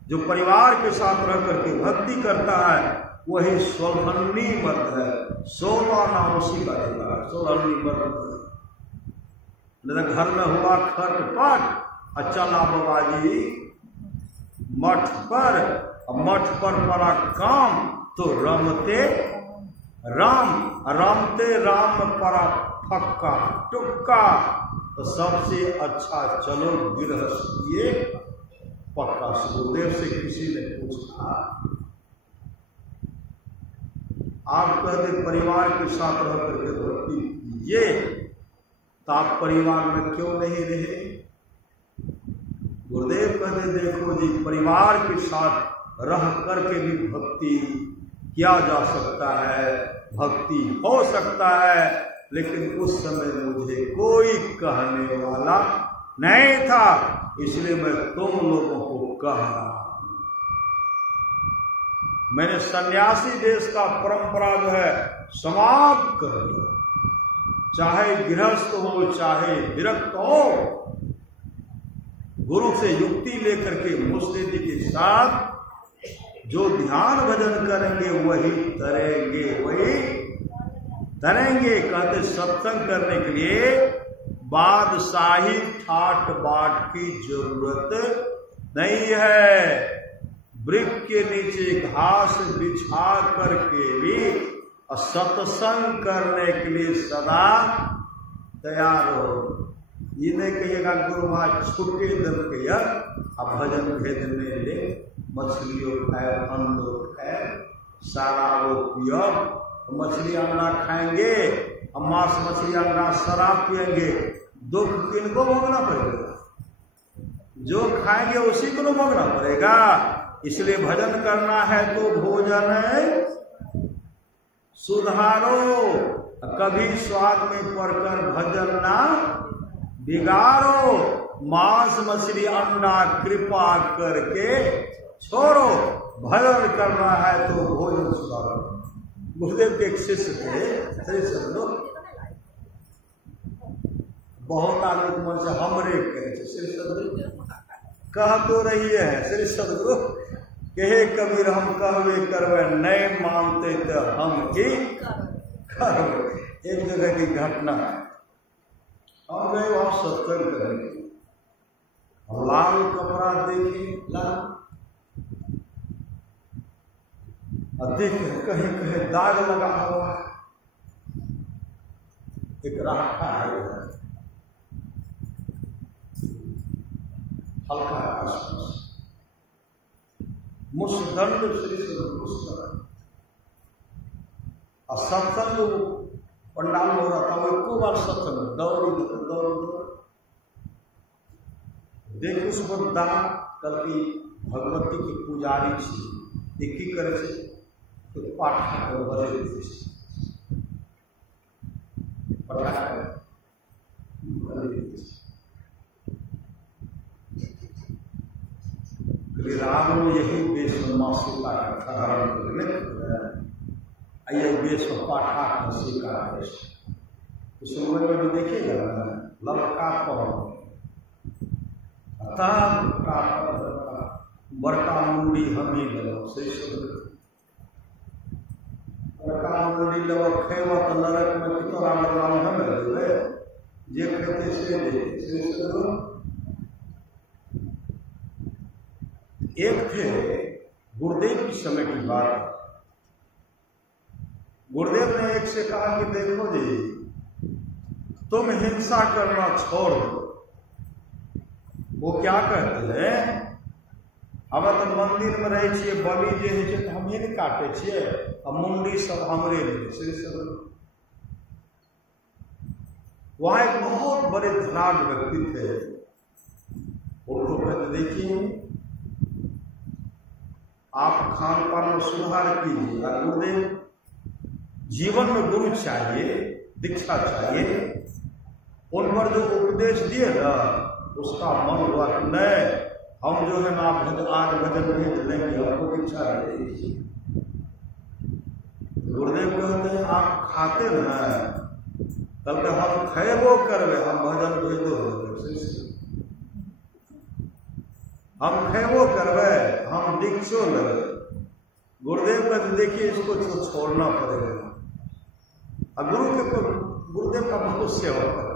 जो परिवार के साथ रह करके भक्ति करता है वही सोलहन्नी मर्द है। 16 नाम उसी का देता है, सोलहन्नी मर्द। घर में हुआ खटपट, चला बाबाजी मठ पर, मठ पर पड़ा काम तो रमते राम, रमते राम पड़ा फक्का टुक्का। तो सबसे अच्छा चलो गृहस्थी पक्का। गुरुदेव से किसी ने पूछा, आप कहते परिवार के साथ रह करके भक्ति कीजिए, तो आप परिवार में क्यों नहीं रहे? गुरुदेव कहते देखो जी, परिवार के साथ रह करके भी भक्ति किया जा सकता है, भक्ति हो सकता है, लेकिन उस समय मुझे कोई कहने वाला नहीं था, इसलिए मैं तुम लोगों को कह रहा हूं। मैंने सन्यासी देश का परंपरा जो है समाप्त कर दिया। चाहे गृहस्थ हो चाहे विरक्त हो, गुरु से युक्ति लेकर के मुस्लिम के साथ जो ध्यान भजन करेंगे वही तरेंगे, वही तरेंगे। कहते सत्संग करने के लिए बादशाही ठाट बाट की जरूरत नहीं है। वृक्ष के नीचे घास बिछा करके भी सत्संग करने के लिए सदा तैयार हो। ये नहीं कहिएगा गुरु महाराज छुट्टी दल के यार अब भजन भेजने ले, मछलियों खाए अंडो खाए सारा वो पियो, मछली अंडा खाएंगे, मांस मछली अंडा शराब पिएंगे, दुख किनको भोगना पड़ेगा? जो खाएंगे उसी को भोगना पड़ेगा। इसलिए भजन करना है तो भोजन सुधारो, कभी स्वाद में पड़कर भजन ना बिगाड़ो। मांस मछली अंडा कृपा करके छोड़ो, भजन करना है तो भोजन सुधारो। गुरुदेव के एक शिष्य थे, श्री सद्गुरु, बहुत आदमी मन से हमरे कहे श्री सद्गुरु कह तो रही है, श्री सद्गुरु कहे कबीर हम कहवे करवे, नहीं मानते तो हम की करवे। एक जगह की घटना, हम गए वहां सत्संग करेंगे, लाल कपड़ा देखे, लाल देख कहीं कहीं दाग लगा हुआ है, एक राखा है हल्का आसपास, मुसदंड श्री सद्गुरु और सत्संग पंडाल हो रहा था। वो एको बार सत्संग दौड़ देख उस पर दाग, कल की भगवती की पुजारी थी, एक ही करे से तो पाठ बदल राम यही वेश मासिका धारण करने, यही वेश पाठा का वेश। उस उम्र में भी देखिएगा लड़का बड़का मुंडी हम ही लो, बड़का मुंडी लो खेव तो नरक में कितना लगवान हम लगे जे कहते से एक थे गुरुदेव की समय की बात। गुरुदेव ने एक से कहा कि देखो जी तुम हिंसा करना छोड़ दो। वो क्या कहते हैं, हम तो मंदिर में रहे छे, बलि जे है तो हम ही काटे छे, अब मुंडी सब हमरे ले। वहां एक बहुत बड़े धनाढ़ व्यक्ति थे, उनको कहते देखिए आप खान पान में सुधार कीजिए। गुरुदेव जीवन में गुरु चाहिए, दीक्षा चाहिए, उन पर जो उपदेश दिए ना उसका मन हुआ कि नहीं हम जो है ना आप आज भजन भेज देंगे, आपको इच्छा रहेगी। गुरुदेव कहते हैं आप खाते ना, कल के हम खेबो करवे, हम भजन भेजो, हम खेबो करवे, हम दीक्षो लगे। गुरुदेव का देखिए इसको तो छोड़ना पड़ेगा। अब गुरुदेव का बहुत सेवा करे,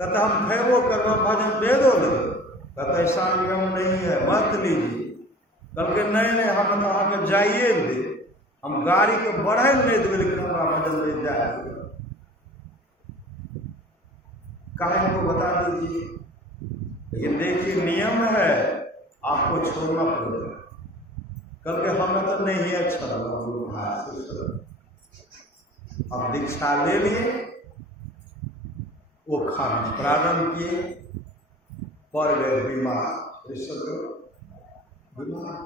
कहते हम खेबो करवा भजन भेजो लगे, कहते ऐसा नियम नहीं है, मत लीजिए। कल के नहीं हम तो वहां के जाइए दे, हम गाड़ी के बढ़े नहीं देवे, लेकिन हमारा भजन भेज जाए, काहे को बता दीजिए। लेकिन देखिए नियम है, आपको छोड़ना पड़ेगा। कल के हमें तो नहीं अच्छा लगा गुरु भाई, अब दीक्षा ले लिए, वो खाना प्रारंभ किए, पड़ गए बीमार, बीमार।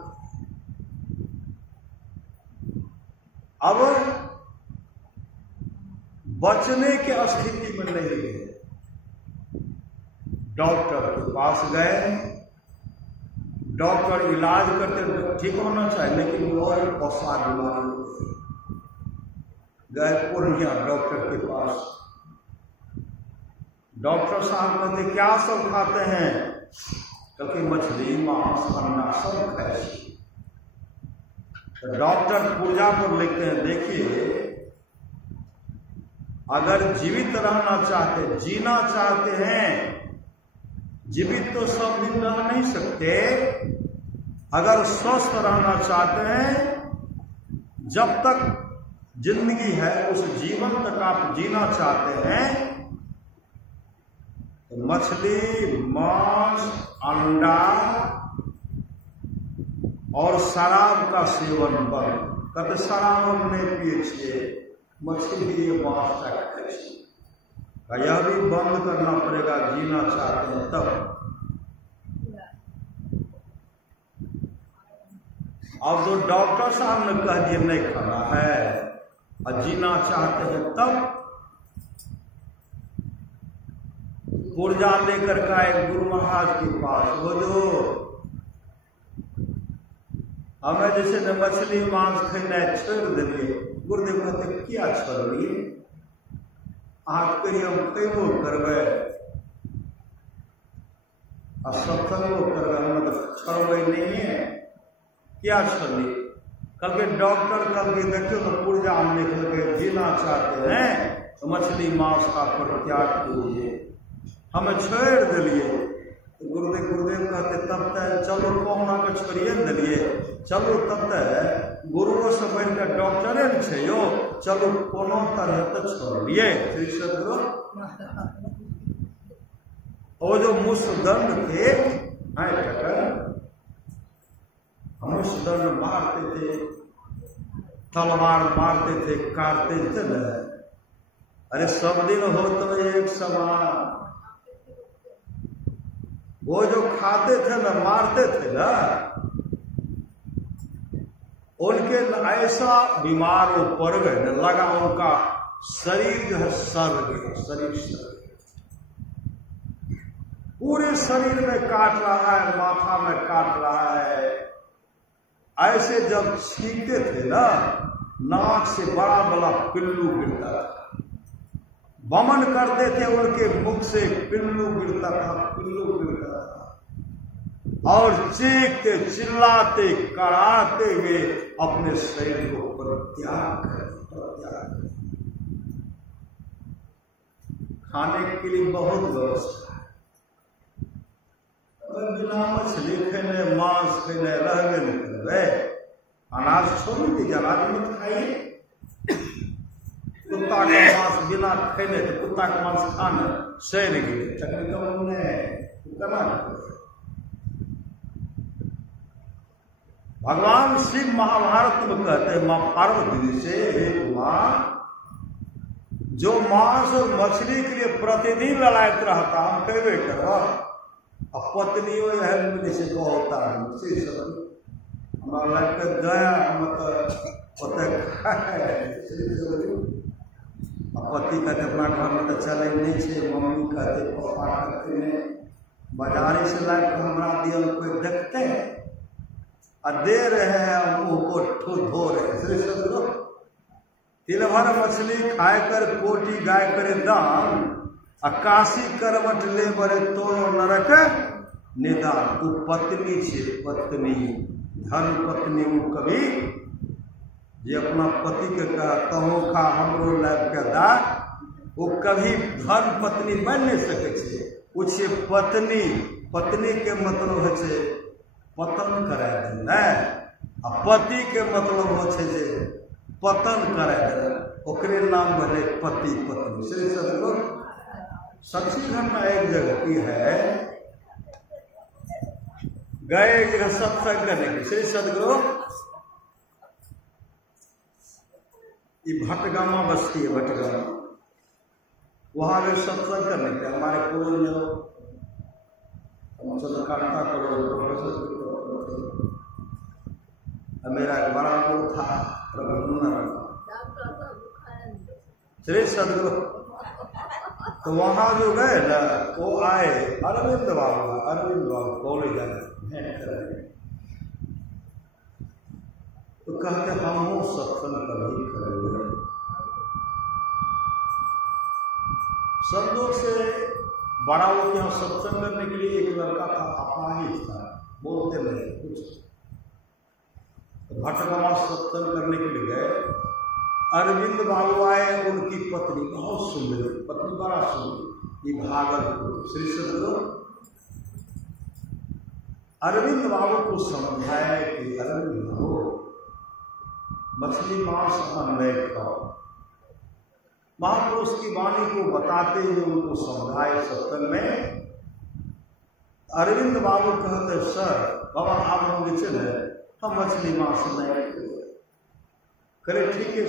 अब बचने की स्थिति में नहीं गए, डॉक्टर के पास गए, डॉक्टर इलाज करते ठीक होना चाहिए, लेकिन वो अवसाद बीमारी गए पूर्णिया डॉक्टर के पास। डॉक्टर साहब कहते क्या सब खाते हैं? क्योंकि मछली मांस अंडा सब खाए। तो डॉक्टर पूजा पर लिखते हैं देखिए, अगर जीवित रहना चाहते, जीना चाहते हैं, जीवित तो सब दिन रह नहीं सकते, अगर स्वस्थ रहना चाहते हैं, जब तक जिंदगी है उस जीवन तक आप जीना चाहते हैं, तो मछली मांस अंडा और शराब का सेवन बंद। कहते शराब हम नहीं पिए छे, मछली मांस का खाए छे, यह भी बंद करना पड़ेगा, जीना चाहते हैं तब। अब तो डॉक्टर साहब ने कह दिया नहीं खाना है और जीना चाहते हैं तब, पुर्जा लेकर का एक गुरु महाराज के पास, वो जो हमें जैसे न मछली मांस खाना छोड़ दिलिए, गुरुदेव कहते क्या छोड़िए, आप करिए हम खेबो करवे और सत्संगो करवे, हमें तो छोड़वे नहीं है, क्या छोड़िए। कल के डॉक्टर कल के देखियो तो पुर्जा हम लिख के जीना चाहते हैं तो मछली मांस का परित्याग कीजिए, हमें छोड़ दिलिए। गुरुदेव कहते तब तक चलो कौना के छोड़िए दिलिए, चलो तब तक गुरुओं से बन के डॉक्टरे न छे यो, चलो कोनो तरह तो छोड़िए। वो जो मुसदंड थे, मुसदंड मारते थे, तलवार मारते थे, काटते थे न, अरे सब दिन हो तो एक समान। वो जो खाते थे ना, मारते थे ना, उनके ऐसा बीमार वो पड़ गए न, लगा उनका शरीर जो है सड़ गया, शरीर पूरे शरीर में काट रहा है, माथा में काट रहा है। ऐसे जब छींकते थे ना, नाक से बड़ा बड़ा पिल्लू गिरता था, वमन करते थे उनके मुख से पिल्लू गिरता था, पिल्लू गिरता था, और चीखते चिल्लाते कराते हुए अपने शरीर को परित्याग कर। खाने के लिए बहुत व्यवस्था है, बिना मछली खेने मांस खेने रह गए करवे, अनाज छोड़ दीजिए, अनाज मत खाइए। कुत्ता का मांस बिना खेने तो कुत्ता का मांस खाने सैर गए, चक्कर भगवान शिव महाभारत में कहते हैं मां पार्वती से, हे मां, जो मांस और मछली के लिए प्रतिदिन लड़ाई रहता हम कहवे करवा, अब पत्नियों जैसे बहुत हमारा लड़के गया पति कहते अपना घर में तो चले नहीं छे, मम्मी कहते पापा कहते हैं, बाजारी से लाइव के हमरा दियल कोई देखते आ दे रहे हैं मुंह को धो रहे हैं। तिल भर मछली खाए कर कोटि गाय करे दान, अकाशी करवट ले बड़े तोरो नरक निदान। वो पत्नी छे, पत्नी धन पत्नी। वो कभी जे अपना पति के कहा तहो खा हमरो लाइव के दा, वो कभी धन पत्नी बन नहीं सके छे। वो छे पत्नी। पत्नी के मतलब है छे पतन कराए देना, आ पति के मतलब हो छे जे पतन कराए देना, ओकरे नाम भले पति पत्नी। श्री सदगुरु सच्ची घटना एक जगह की है, गए एक जगह सत्संग करने की। श्री सदगुरु ये भटगामा बस्ती है, भटगामा, वहां गए सत्संग करने के। हमारे पूर्व में चंद्रकांता प्रोफेसर, मेरा एक बड़ा गुरु था श्री सदगुरु। तो वहां जो गए ना, वो आए अरविंद बाबू कॉलेज आए, तो कहते हम सत्संग कभी करेंगे। सब लोग से बड़ा लोग यहाँ सत्संग करने के लिए एक लड़का था, अपाहिज था, बोलते नहीं कुछ। भटगामा सत्संग करने के लिए गए, अरविंद बाबू आए, उनकी पत्नी बहुत सुंदर, पत्नी बड़ा सुंदर, ये भागलपुर। श्री सदगुरु अरविंद बाबू को समझाया कि अरविंद बाबू मछली मांस नहीं खाओ। महापुरुष की वाणी को बताते हुए उनको समझाए सत्संग में। अरविंद बाबू कहते सर बाबा आप हम चले, हम मछली मांस नहीं करे, ठीक है।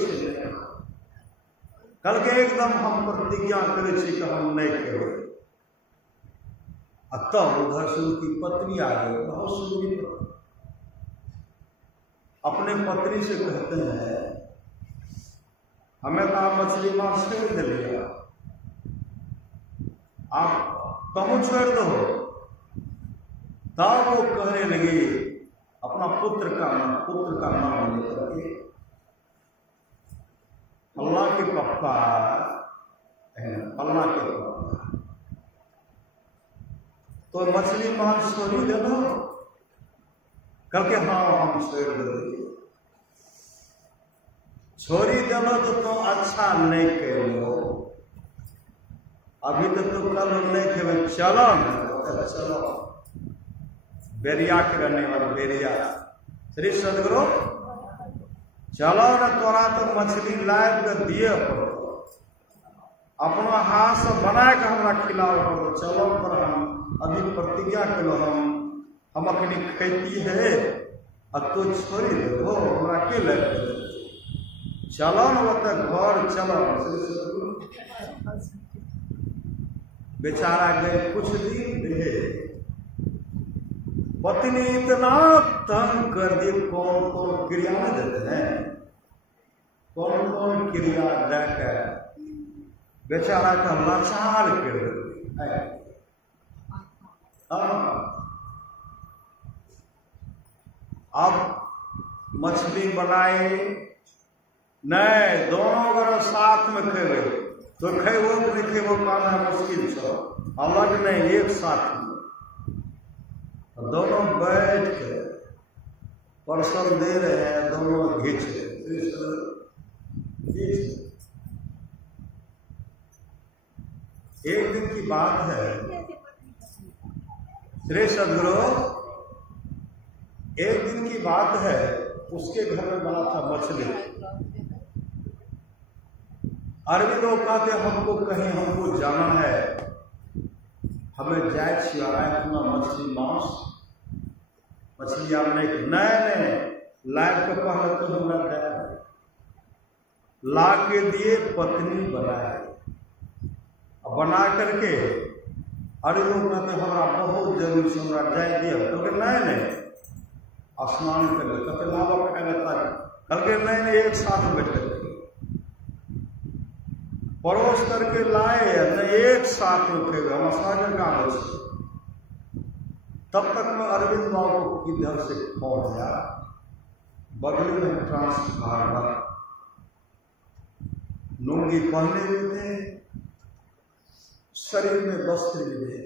कल के एकदम हम प्रतिज्ञा करे कि हम नहीं करें। तब उधर से उनकी पत्नी आ गई, बहुत सुंदर, अपने पत्नी से कहते हैं हमें तो आप मछली मांस नहीं दे लिया, आप कम छोड़ दो। तब वो कहने लगी अपना पुत्र का नाम लेकर के, अल्लाह के पप्पा, अल्लाह के पप्पा, तो मछली मांस छोड़ी दे दो। करके हाँ हम छोड़ देंगे, छोड़ी देलो तो अच्छा नहीं कहो, अभी तो कल नहीं खेबे, चलो ना, चलो बेरिया के रहने वाले बेरिया। श्री सदगुरु चलो ना, तोरा तो मछली लाइव कर दिए पड़ो, अपना हाथ से बना के हमरा खिलाओ पड़ो। चलो पर हम अभी प्रतिज्ञा करो, हम अपनी खेती है, अब तो छोड़ी दो, हमरा के लगे चलो न घर चलो। बेचारा गए कुछ दिन रहे, पत्नी इतना तंग कर दी, कौन कौन क्रिया देते हैं, कौन कौन क्रिया देकर बेचारा का लाचार कर देते। अब मछली बनाए नहीं, दोनों अगर साथ में खेबे तो खेबो कि नहीं खेबो कहना मुश्किल छो, अलग नहीं एक साथ में। दोनों बैठ के परसल दे रहे हैं, दोनों घींच रहे। एक दिन की बात है, श्री सदगुरु एक दिन की बात है, उसके घर में बना था मछली। अरविंद कहते हमको कहीं हमको जाना है, हमें जाए अपना मछली मांस, मछली आप नहीं लाइव के पहले तो हमरा ला के दिए, पत्नी बनाए, बना करके अरविंद कहते हमारा बहुत जरूरी से हमरा जाए दिए, तो नहीं स्नान कर ले, कहते लावा खाए लेता है, करके नहीं एक साथ बैठ गए, परोस करके लाए, नहीं एक साथ में खेगे, हम सागर का तब तक मैं अरविंद बाबू की घर से फोन आया, बगल में ट्रांसफार्मर, लुंगी पहने हुए थे, शरीर में वस्त्र भी थे,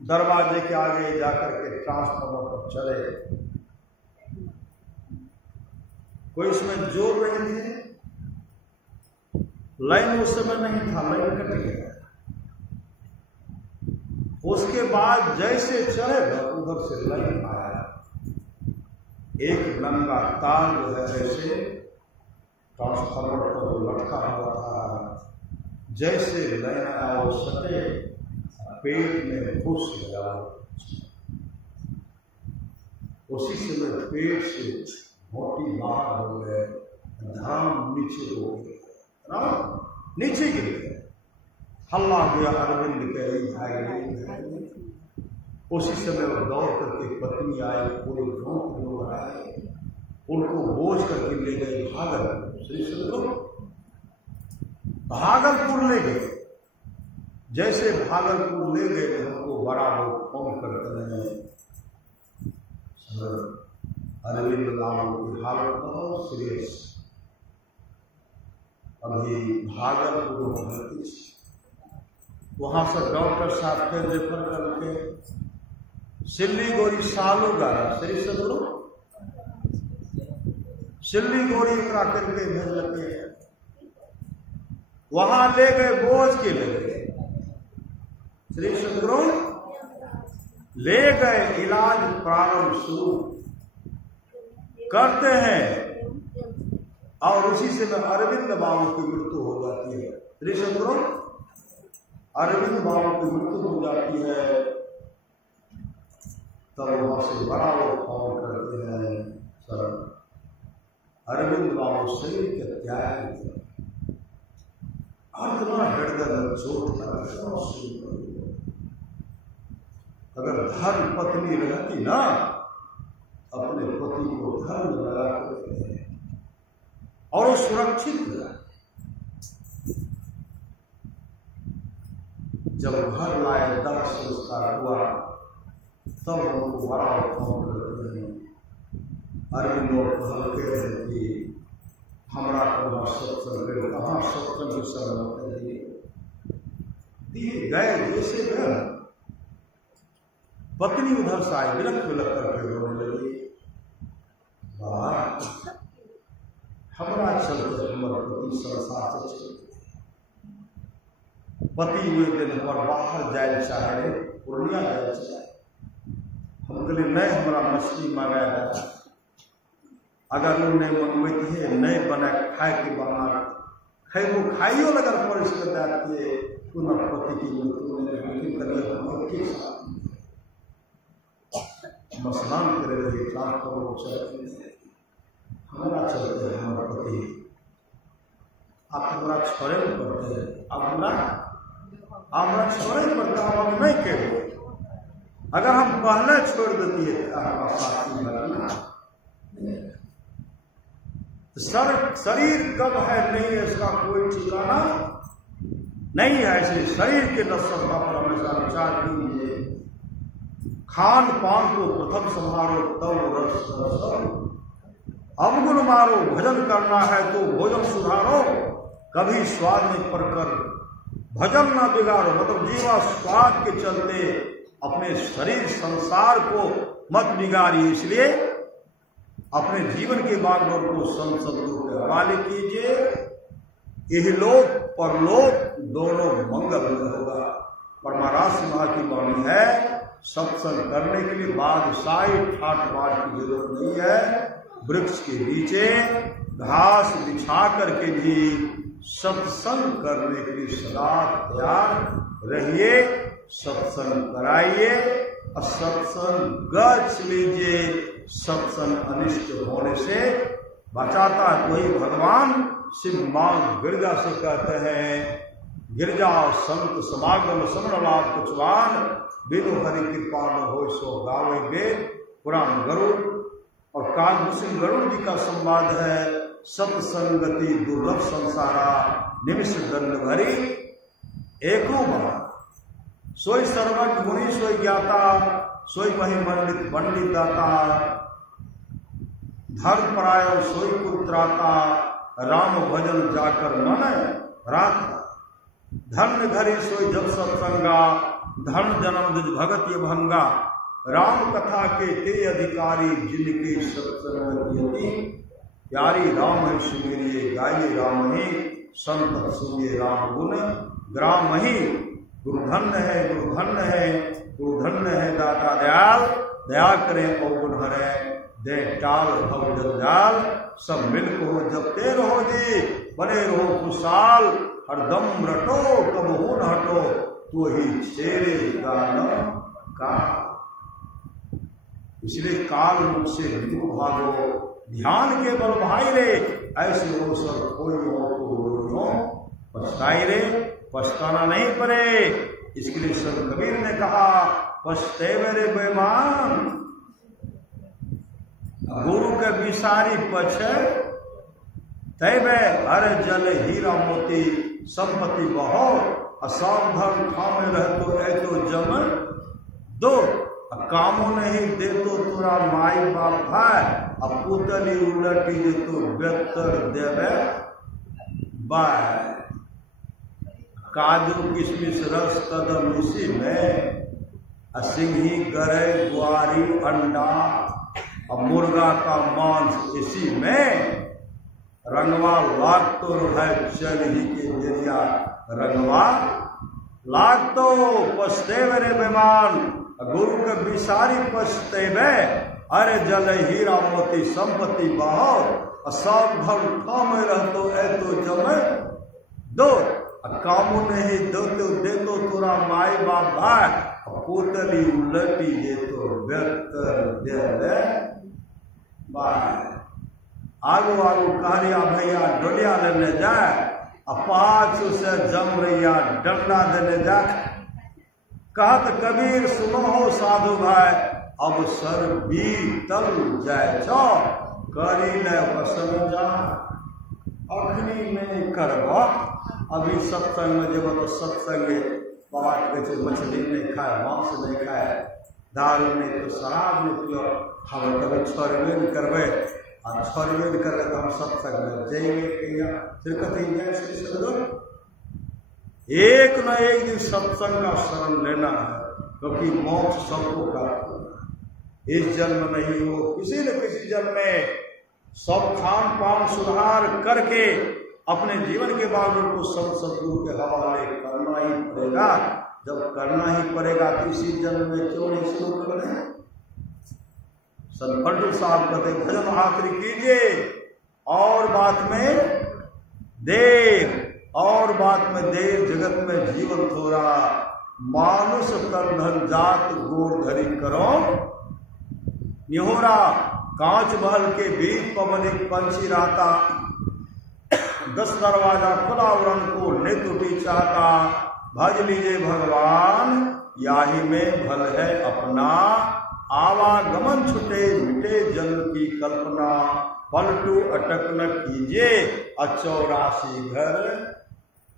दरवाजे के आगे जाकर के ट्रांसफार्मर पर चले, कोई इसमें जोर नहीं थे, लाइन उस समय नहीं था, लाइन कट गया। उसके बाद जैसे चले उधर से लाइन आया, एक नंगा तार जो है ऐसे ट्रांसफार्मर पर जो लटका हुआ था, जैसे लाइन आया वो सटे पेट में घुस गया। उसी समय पेट से मोटी बाहर हो गए, धराम नीचे हो गए, नीचे गिर गए। हल्ला गया अरविंद के भाई। उसी समय वो दौड़ करके पत्नी आई, पूरे गांव के लोग आए, उनको बोझ करके ले गए भागलपुर ले गए। जैसे भागलपुर ले गए हमको बड़ा लोग फोन करते हैं, अरविंद बाबू की हालत बहुत सीरियस, अभी भागलपुर भर्ती, वहां से डॉक्टर साहब के रेफर करके सिल्लीगोरी सालूगारा श्री सदगुरु सिल्लीगोरी करा करके भेजलके, वहां ले गए, बोझ के ले गए, श्री सदगुरु ले गए, इलाज प्रारंभ शुरू करते हैं और उसी से अरविंद बाबू की मृत्यु हो जाती है। श्री सदगुरु अरविंद बाबू की मृत्यु हो जाती है, तब वहां से बड़ा वो फोन करते हैं, सर अरविंद बाबू शरीर के त्याग, आत्मा हृदय में चोट लगा। अगर धर्म पत्नी रहती ना, अपने पति को धर्म लगा करते और वो सुरक्षित रहा। जब घर लाए, दाह संस्कार हुआ, तब उनको बड़ा फोन करते हैं, अरविंद कहते हैं कि हमारा कहाँ सत्संग, कहाँ सत्संग की शरण दिए गए। जैसे गए पत्नी उधर से आई, विलक विलक करके रोने लगी, हमारा चलते हमारे पति संसार से चलते, पति हुए दिन हमारे बाहर जाए चाहे, पूर्णिया जाए चाहे, हम कहले नहीं हमारा मछली मंगाया है, अगर उन्हें मंगवाती है नहीं बना खाए के बना खेबो खाइयो लगर परिस कर जाती है, पुनः पति की मृत्यु में मसलान करे रही हमारा चलते हैं, हमारा पति आप हमारा छोड़े में पड़ते हैं, अब हमारा छोड़े में पड़ता है, हम नहीं कहे, अगर हम पहले छोड़ देती है हमारा साथी लगना। शरीर कब है नहीं है इसका कोई ठिकाना नहीं है, ऐसे शरीर के नस्लता पर हमेशा विचार कीजिए। खान पान को प्रथम संभालो तब रस अवगुण मारो, भजन करना है तो भोजन सुधारो, कभी स्वाद में पड़कर भजन ना बिगाड़ो। मतलब जीवा स्वाद के चलते अपने शरीर संसार को मत बिगाड़िए, इसलिए अपने जीवन के बागडोर को संत सदगुरु के हवाले कीजिए, यही लोक परलोक दोनों मंगल होगा। परमारास माँ की वाणी है, सत्संग करने के लिए बादशाही ठाट बाट की जरूरत नहीं है, वृक्ष के नीचे घास बिछा करके भी सत्संग करने के लिए सदा तैयार रहिए, सत्संग कराइए और सत्संग गच लीजिए। सत्संग अनिष्ट होने से बचाता है। वही भगवान शिव मां गिरजा से कहते हैं, गिरजा संत समागम समण लाभ कुछवान, बिनु हरि कृपा न हो सो गावे वेद। पुराण गरुड़ और कालभूषण गरुड़ जी का संवाद है, सत्संगति दुर्लभ संसारा निमिष दंड भरी एको बार। सोई सर्वज्ञ गुणी सोई ज्ञाता, सोई महिमंडित पंडित दाता, धर्म परायण सोई पुत्राता, राम भजन जाकर मन राता। धन्य घरी सोई जब सत्संगा, धन जन्म दुज भगत ये भंगा। राम कथा के ते अधिकारी, जिनके सत्संगति प्यारी। राम है सुमेरिये गाये राम ही, संत सुनिए राम गुण ग्राम ही। गुरुधन्य है गुरुधन्य है गुरुधन्य है दाता दयाल, दया करें और गुण हरे दे टाल भव जंजाल। सब मिलको जपते रहो जी, बने रहो खुशहाल, हरदम रटो कब हो न हटो, तो ही शेरे का। इसलिए काल मुख से मृत्यु भागो, ध्यान के बल भाई रे, ऐसे अवसर कोई हो तो पछताई रे, पछताना नहीं पड़े। इसके लिए संत कबीर ने कहा, पछतेवे रे बेईमान, गुरु के विसारी पछे तैबे। अरे जल हीरा मोती संपत्ति बहुत, असावधान थामे रह तो ऐतो जम दो। कामो नहीं दे तो तोरा माई बाप है, अब पुतली उलटी दे तो बेहतर देवे बाय। काजू किशमिश रस कदम इसी में, सिंही गरे गुआरी अंडा, अब मुर्गा का मांस इसी में। रंगवा लाग तो है चल ही के जरिया, रंगवा लाग तो पछतेवे रे बेमान, गुरु के विसारी पछतेवे। अरे जल हीरा मोती संपत्ति बहुत, सब धन थामे रहतो ऐतो जमे दो। कामू नहीं दो तो दे तो तोरा माई बाप भाई, पोतली उलटी दे तो बेहतर दे बाय। आगो आगो कहरिया भैया डोलिया लेने जाए, पाछू से जम रैया डंडा देने जाए। कहत कबीर सुनो हो साधु भाई, अब सर बीतल जाए छो, करी ले वसन जा अखनी नहीं करवा। अभी सत्संग में जब तो सत्संग बात के मछली नहीं खाए, मांस नहीं खाए, दारू नहीं तो शराब नहीं पियो, हम कभी छोड़बे नहीं करबे। और छोड़बे नहीं करबे तो हम सत्संग में जाएंगे कहिया, फिर कहेंगे एक न एक दिन सत्संग का शरण लेना है, क्योंकि मोक्ष सबको प्राप्त होना है। इस जन्म नहीं हो, किसी न किसी जन्म में सब खान पान सुधार करके अपने जीवन के बारे को सब सदगुरु के हवाले करना ही पड़ेगा। जब करना ही पड़ेगा तो इसी जन्म में क्यों नहीं शुरू कर रहे हैं। संत साहब कहते भजन आखिरी कीजिए, और बात में देर, और बात में देर जगत में जीवन थोड़ा। मानुष तन धन जात गोर धरी करो निहोरा, कांच महल के बीच पवन एक पंछी रहता, 10 दरवाजा खुला उड़न को नित उठी चाहता। भज लीजिए भगवान याही में भल है अपना, आवागमन छुटे मिटे जन की कल्पना। पलटू अटक न कीजिए 84 घर,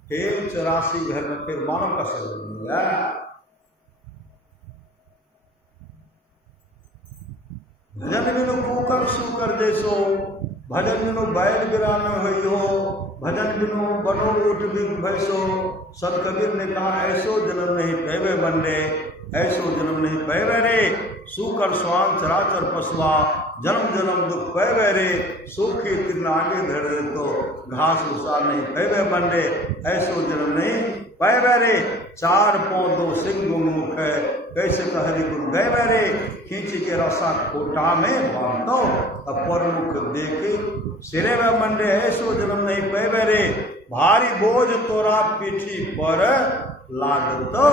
फिर 84 घर में फिर मानव का शरीर मिलेगा। भजन बिनु कुकर सुकर जैसो, भजन बिनु बैल गिरान हो, भजन बिनु बनो उठ बिन भैसो। संत कबीर ने कहा ऐसो जन्म नहीं पैवे बंदे, ऐसो जन्म नहीं पैवे रे। सुकर स्वान चराचर पशुआ, जन्म जन्म दुख पैवे रे। सूखी तीन आगे धरे तो घास भूसा नहीं पैवे बंदे, ऐसो जन्म नहीं पैवे रे। 4 पाँव 2 सिंह मुख है, कैसे कहरी गुरु गए रे। खींच के रसा खोटा में बांधो, अब पर मुख देखे सिरे में मंडे, ऐसो जन्म नहीं पैवे रे। भारी बोझ तोरा पीठी पर लागतो,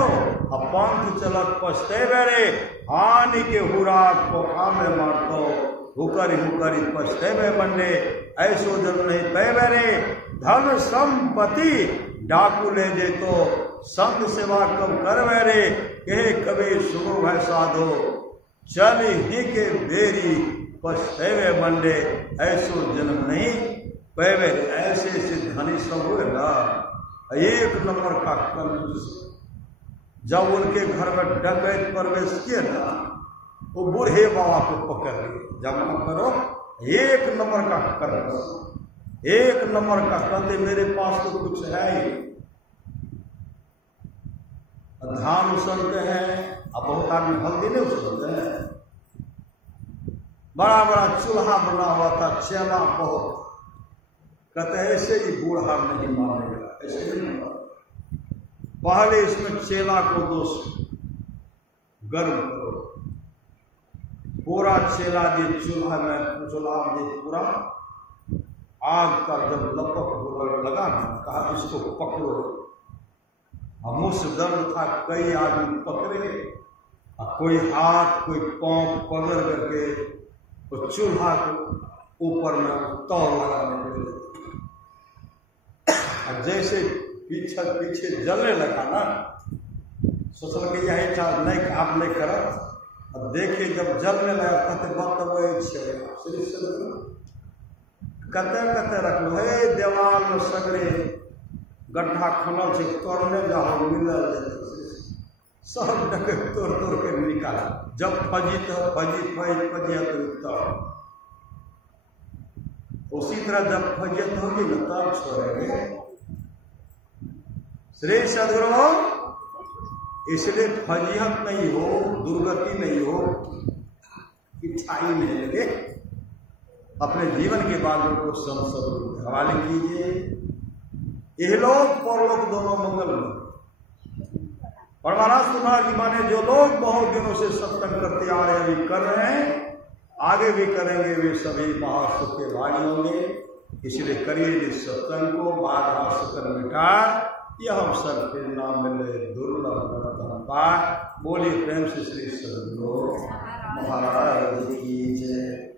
अब पंथ चलत पछतेवे रे। हानि के हुरा पोखा में मारतो, हुकरी हुकरी पछतेवे मंडे, ऐसो जन्म नहीं पैवे रे। धन संपत्ति डाकू ले जेतो, संत सेवा कब करवे रे। कहे कबीर सुनो है साधो, चल ही के बेरी पछतेवे मंडे, ऐसो जन्म नहीं पैवे। ऐसे ऐसे धनी सब हुए ना, 1 नंबर का कंजूस जब उनके घर में डकैत प्रवेश किए ना, वो बूढ़े बाबा को पकड़ लिए, जमा करो 1 नंबर का कर, 1 नंबर का। कहते मेरे पास तो कुछ है ही, धान उछलते हैं, अब बहुत आदमी हल्दी नहीं उछलते हैं, बड़ा बड़ा चूल्हा बना हुआ था, चेला बहुत। कहते हैं ऐसे ही बूढ़ा नहीं मानेगा, ऐसे नहीं मानेगा, पहले इसमें चेला को दोष गर्म करो, पूरा चेला दे चूल्हा में, चूल्हा में पूरा आग का जब लपक लगा ना, कहा इसको पकड़ो। हम उस दर्द था, कई आदमी पकड़े, कोई हाथ कोई पांव पकड़ करके तो चूल्हा को ऊपर में तौल लगाने लगे। जैसे पीछे जलने लगा ना, सोचल कि यही था, नहीं आप नहीं करा। अब देखिए जब जलने लगा, कहते कहते रख लो, हे देवाल में सगरे गड्ढा खुनल से तोड़ने जाओ, मिलल सब डके तोड़ के निकाला। जब फजी तो उसी तरह जब फजियत होगी ना तब छोड़ेंगे। श्री सदगुरु, इसलिए फजियत नहीं हो, दुर्गति नहीं हो, इच्छाई नहीं लगे, अपने जीवन के बालों को संसद हवाले कीजिए। इहलोक परलोक दोनों मंगल में। परमानंद कुमार जी माने जो लोग बहुत दिनों से सत्संग करते आ रहे हैं, अभी कर रहे हैं, आगे भी करेंगे, वे सभी महासुख के भागी होंगे। इसलिए करिए इस सत्संग को, बाधा सुकर मिटा, यह अवसर फिर ना मिले, दुर्लभ पाठ। बोलिए प्रेम से श्री सदगुरु महाराज की जय।